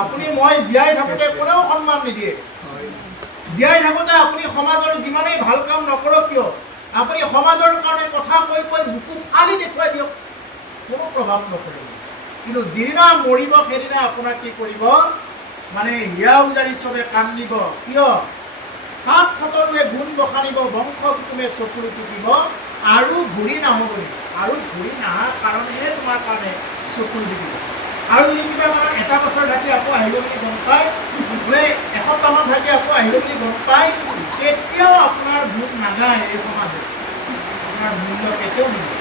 আপুনি মই জীয়াই থাকোঁতে কোনেও সন্মান নিদিয়ে জীয়াই থাকোঁতে আপুনি সমাজৰ যিমানেই ভাল কাম নকৰক কিয় আপুনি সমাজৰ কাৰণে কথা কৈ কৈ বুকু ফালি দেখুৱাই দিয়ক কোনো প্ৰভাৱ নপৰিব কিন্তু যিদিনা মৰিব সেইদিনা আপোনাৰ কি কৰিব মানে হিয়া উজাৰি চবে কান্দিব কিয় হাত হতৰুৱে গুণ বখানিব বংশ কুটুমে চকুলো টুকিব আৰু ঘূৰি নাহো বুলি আৰু ঘূৰি নাহা কাৰণেহে তোমাৰ কাৰণে চকুলো টুকিব আৰু যদি কিবা আমাৰ এটা বছৰ থাকি আকৌ আহিব বুলি গম পায় বোলে এসপ্তাহমান থাকি আকৌ আহিব বুলি গম পায় কেতিয়াও আপোনাৰ ভোক নাগায় এই সমাজে আপোনাৰ মূল্য কেতিয়াও নিদিয়ে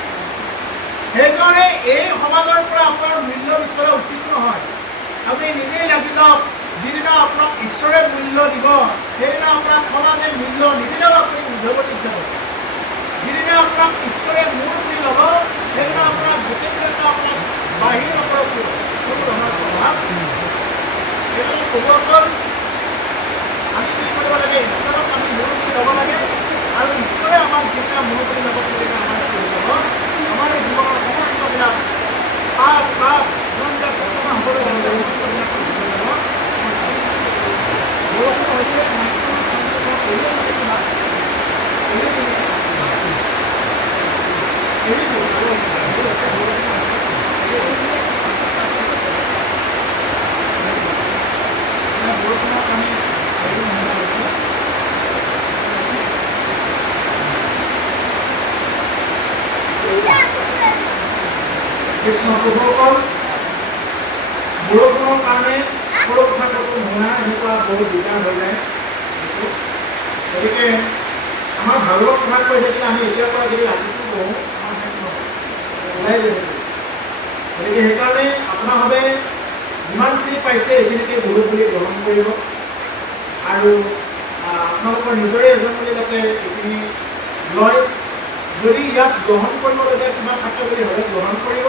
সেইকাৰণে এই সমাজৰ পৰা আপোনাৰ মূল্য বিচৰা উচিত নহয় আপুনি নিজেই লাগি যাওক যিদিনা আপোনাক ঈশ্বৰে মূল্য দিব সেইদিনা আপোনাক সমাজে মূল্য নিদিলেও আপুনি উদ্ধৱতিত যাব। যিদিনা আপোনাক ঈশ্বৰে মূৰ দি ল'ব সেইদিনা আপোনাক গোটেইবিলাকে আপোনাক বাহিৰ নকৰক কোনো ধৰণৰ প্ৰভাৱ। সেইকাৰণে ক'ব অকল আমি কি কৰিব লাগে, ঈশ্বৰক আমি মূৰ দি ল'ব লাগে আৰু ঈশ্বৰে আমাক যেতিয়া মূৰ দি ল'ব সেইদিনা আমাৰ কৰি যাব আমাৰ এই জীৱনৰ সমস্তবিলাক পাপ যোনবিলাক ঘটনা হ'বলৈ সমস্তবিলাক বৰষুণ হৈছে কৃষ্ণ প্ৰভুসকল বৰষুণৰ কাৰণে সৰু কথা ক'ব নোহোৱা এনেকুৱা বহুত দিগদাৰ হৈ যায়। গতিকে আমাৰ ভাগৱত কথা কৈ থাকিলে আমি এতিয়াৰ পৰা যদি ৰাতিটো কওঁ ওলাই যাব। গতিকে সেইকাৰণে আপোনাৰভাৱে যিমানখিনি পাইছে এইখিনিকে গুৰু বুলি গ্ৰহণ কৰিব আৰু আপোনালোকৰ নিজৰে এজন বুলি যাতে এইখিনি লয়। যদি ইয়াত গ্ৰহণ কৰিবলগীয়া কিবা থাকে বুলি হ'লে গ্ৰহণ কৰিব,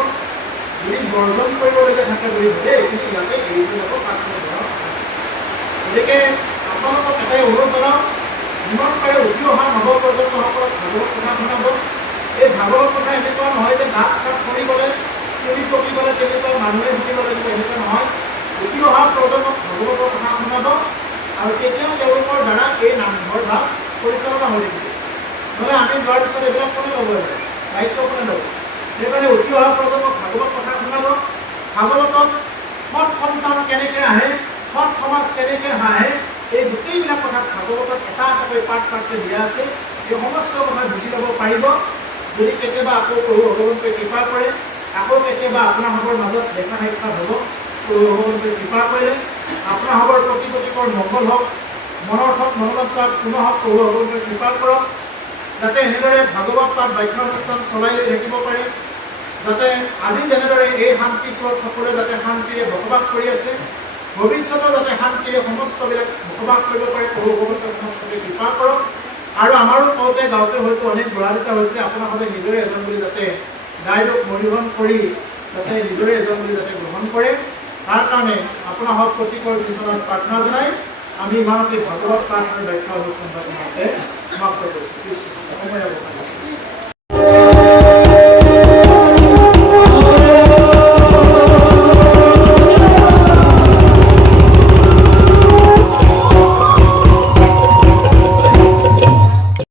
যদি বৰ্জন কৰিবলগীয়া থাকে বুলি হ'লে এইখিনি ইয়াতে এৰি দিব প্ৰাৰ্থনা কৰক। গতিকে আপোনালোকক এটাই অনুৰোধ জনাওঁ, যিমান পাৰে উঠি অহা নৱপ্ৰজন্মসকলক ভাগৱত কথা শুনাব। এই ভাগৱত কথা এনেকুৱা নহয় যে দাঁত চাপ কৰি গ'লে চুৰি পকি গ'লে তেনেকুৱা মানুহে শুনিব লাগিব, এনেকুৱা নহয়। উঠি অহা প্ৰজন্মক ভাগৱতৰ কথা শুনাব আৰু তেতিয়াও তেওঁলোকৰ দ্বাৰা এই নামঘৰ ভাগ পৰিচালনা হৈ থাকিব। নহ'লে আমি যোৱাৰ পিছত এইবিলাক কোনে ল'ব লাগিব, দায়িত্ব কোনে ল'ব? সেইকাৰণে উঠি অহা প্ৰজন্মক ভাগৱত কথা শুনাব। ভাগৱতত সৎ সন্তান কেনেকৈ আহে, সৎ সমাজ কেনেকৈ হাঁহে, এই গোটেইবিলাক কথাত ভাগৱতত এটা এটাকৈ পাঠ্য দিয়া আছে। এই সমস্ত কথা বুজি ল'ব পাৰিব। যদি কেতিয়াবা আকৌ প্ৰভু ভগৱন্তই কৃপা কৰে, আকৌ কেতিয়াবা আপোনালোকৰ মাজত দেখা সাক্ষাৎ হ'ব, প্ৰভু ভগৱন্তই কৃপা কৰিলে আপোনালোকৰ প্ৰতিপতিকৰ মংগল হওক, মনৰ হওক মনোবাঞ্ছা পূৰ্ণ হওক, প্ৰভু ভগৱন্তই কৃপা কৰক। যাতে এনেদৰে ভাগৱত পাঠ বাক্য অনুষ্ঠান চলাই লৈ থাকিব পাৰে, যাতে আজি যেনেদৰে এই শান্তিপুৰত সকলোৱে যাতে শান্তিৰে বসবাস কৰি আছে, ভৱিষ্যতেও যাতে শান্তিৰে সমস্তবিলাক বসবাস কৰিব পাৰে, প্ৰভু ভগৱন্তই সমস্তকে কৃপা কৰক। আৰু আমাৰো কওঁতে গাঁৱতে হয়তো অনেক ল'ৰালিকা হৈছে, আপোনালোকে নিজৰে এজন বুলি যাতে দায়টোক মৰিবন কৰি যাতে নিজৰে এজন বুলি যাতে গ্ৰহণ কৰে, তাৰ কাৰণে আপোনালোকক প্ৰতিকৰ কৃষ্ণত প্ৰাৰ্থনা জনাই আমি ইমানতে ভাগৱত পাঠ আৰু বাক্য অনুষ্ঠান সমাপ্ত কৰিছোঁ।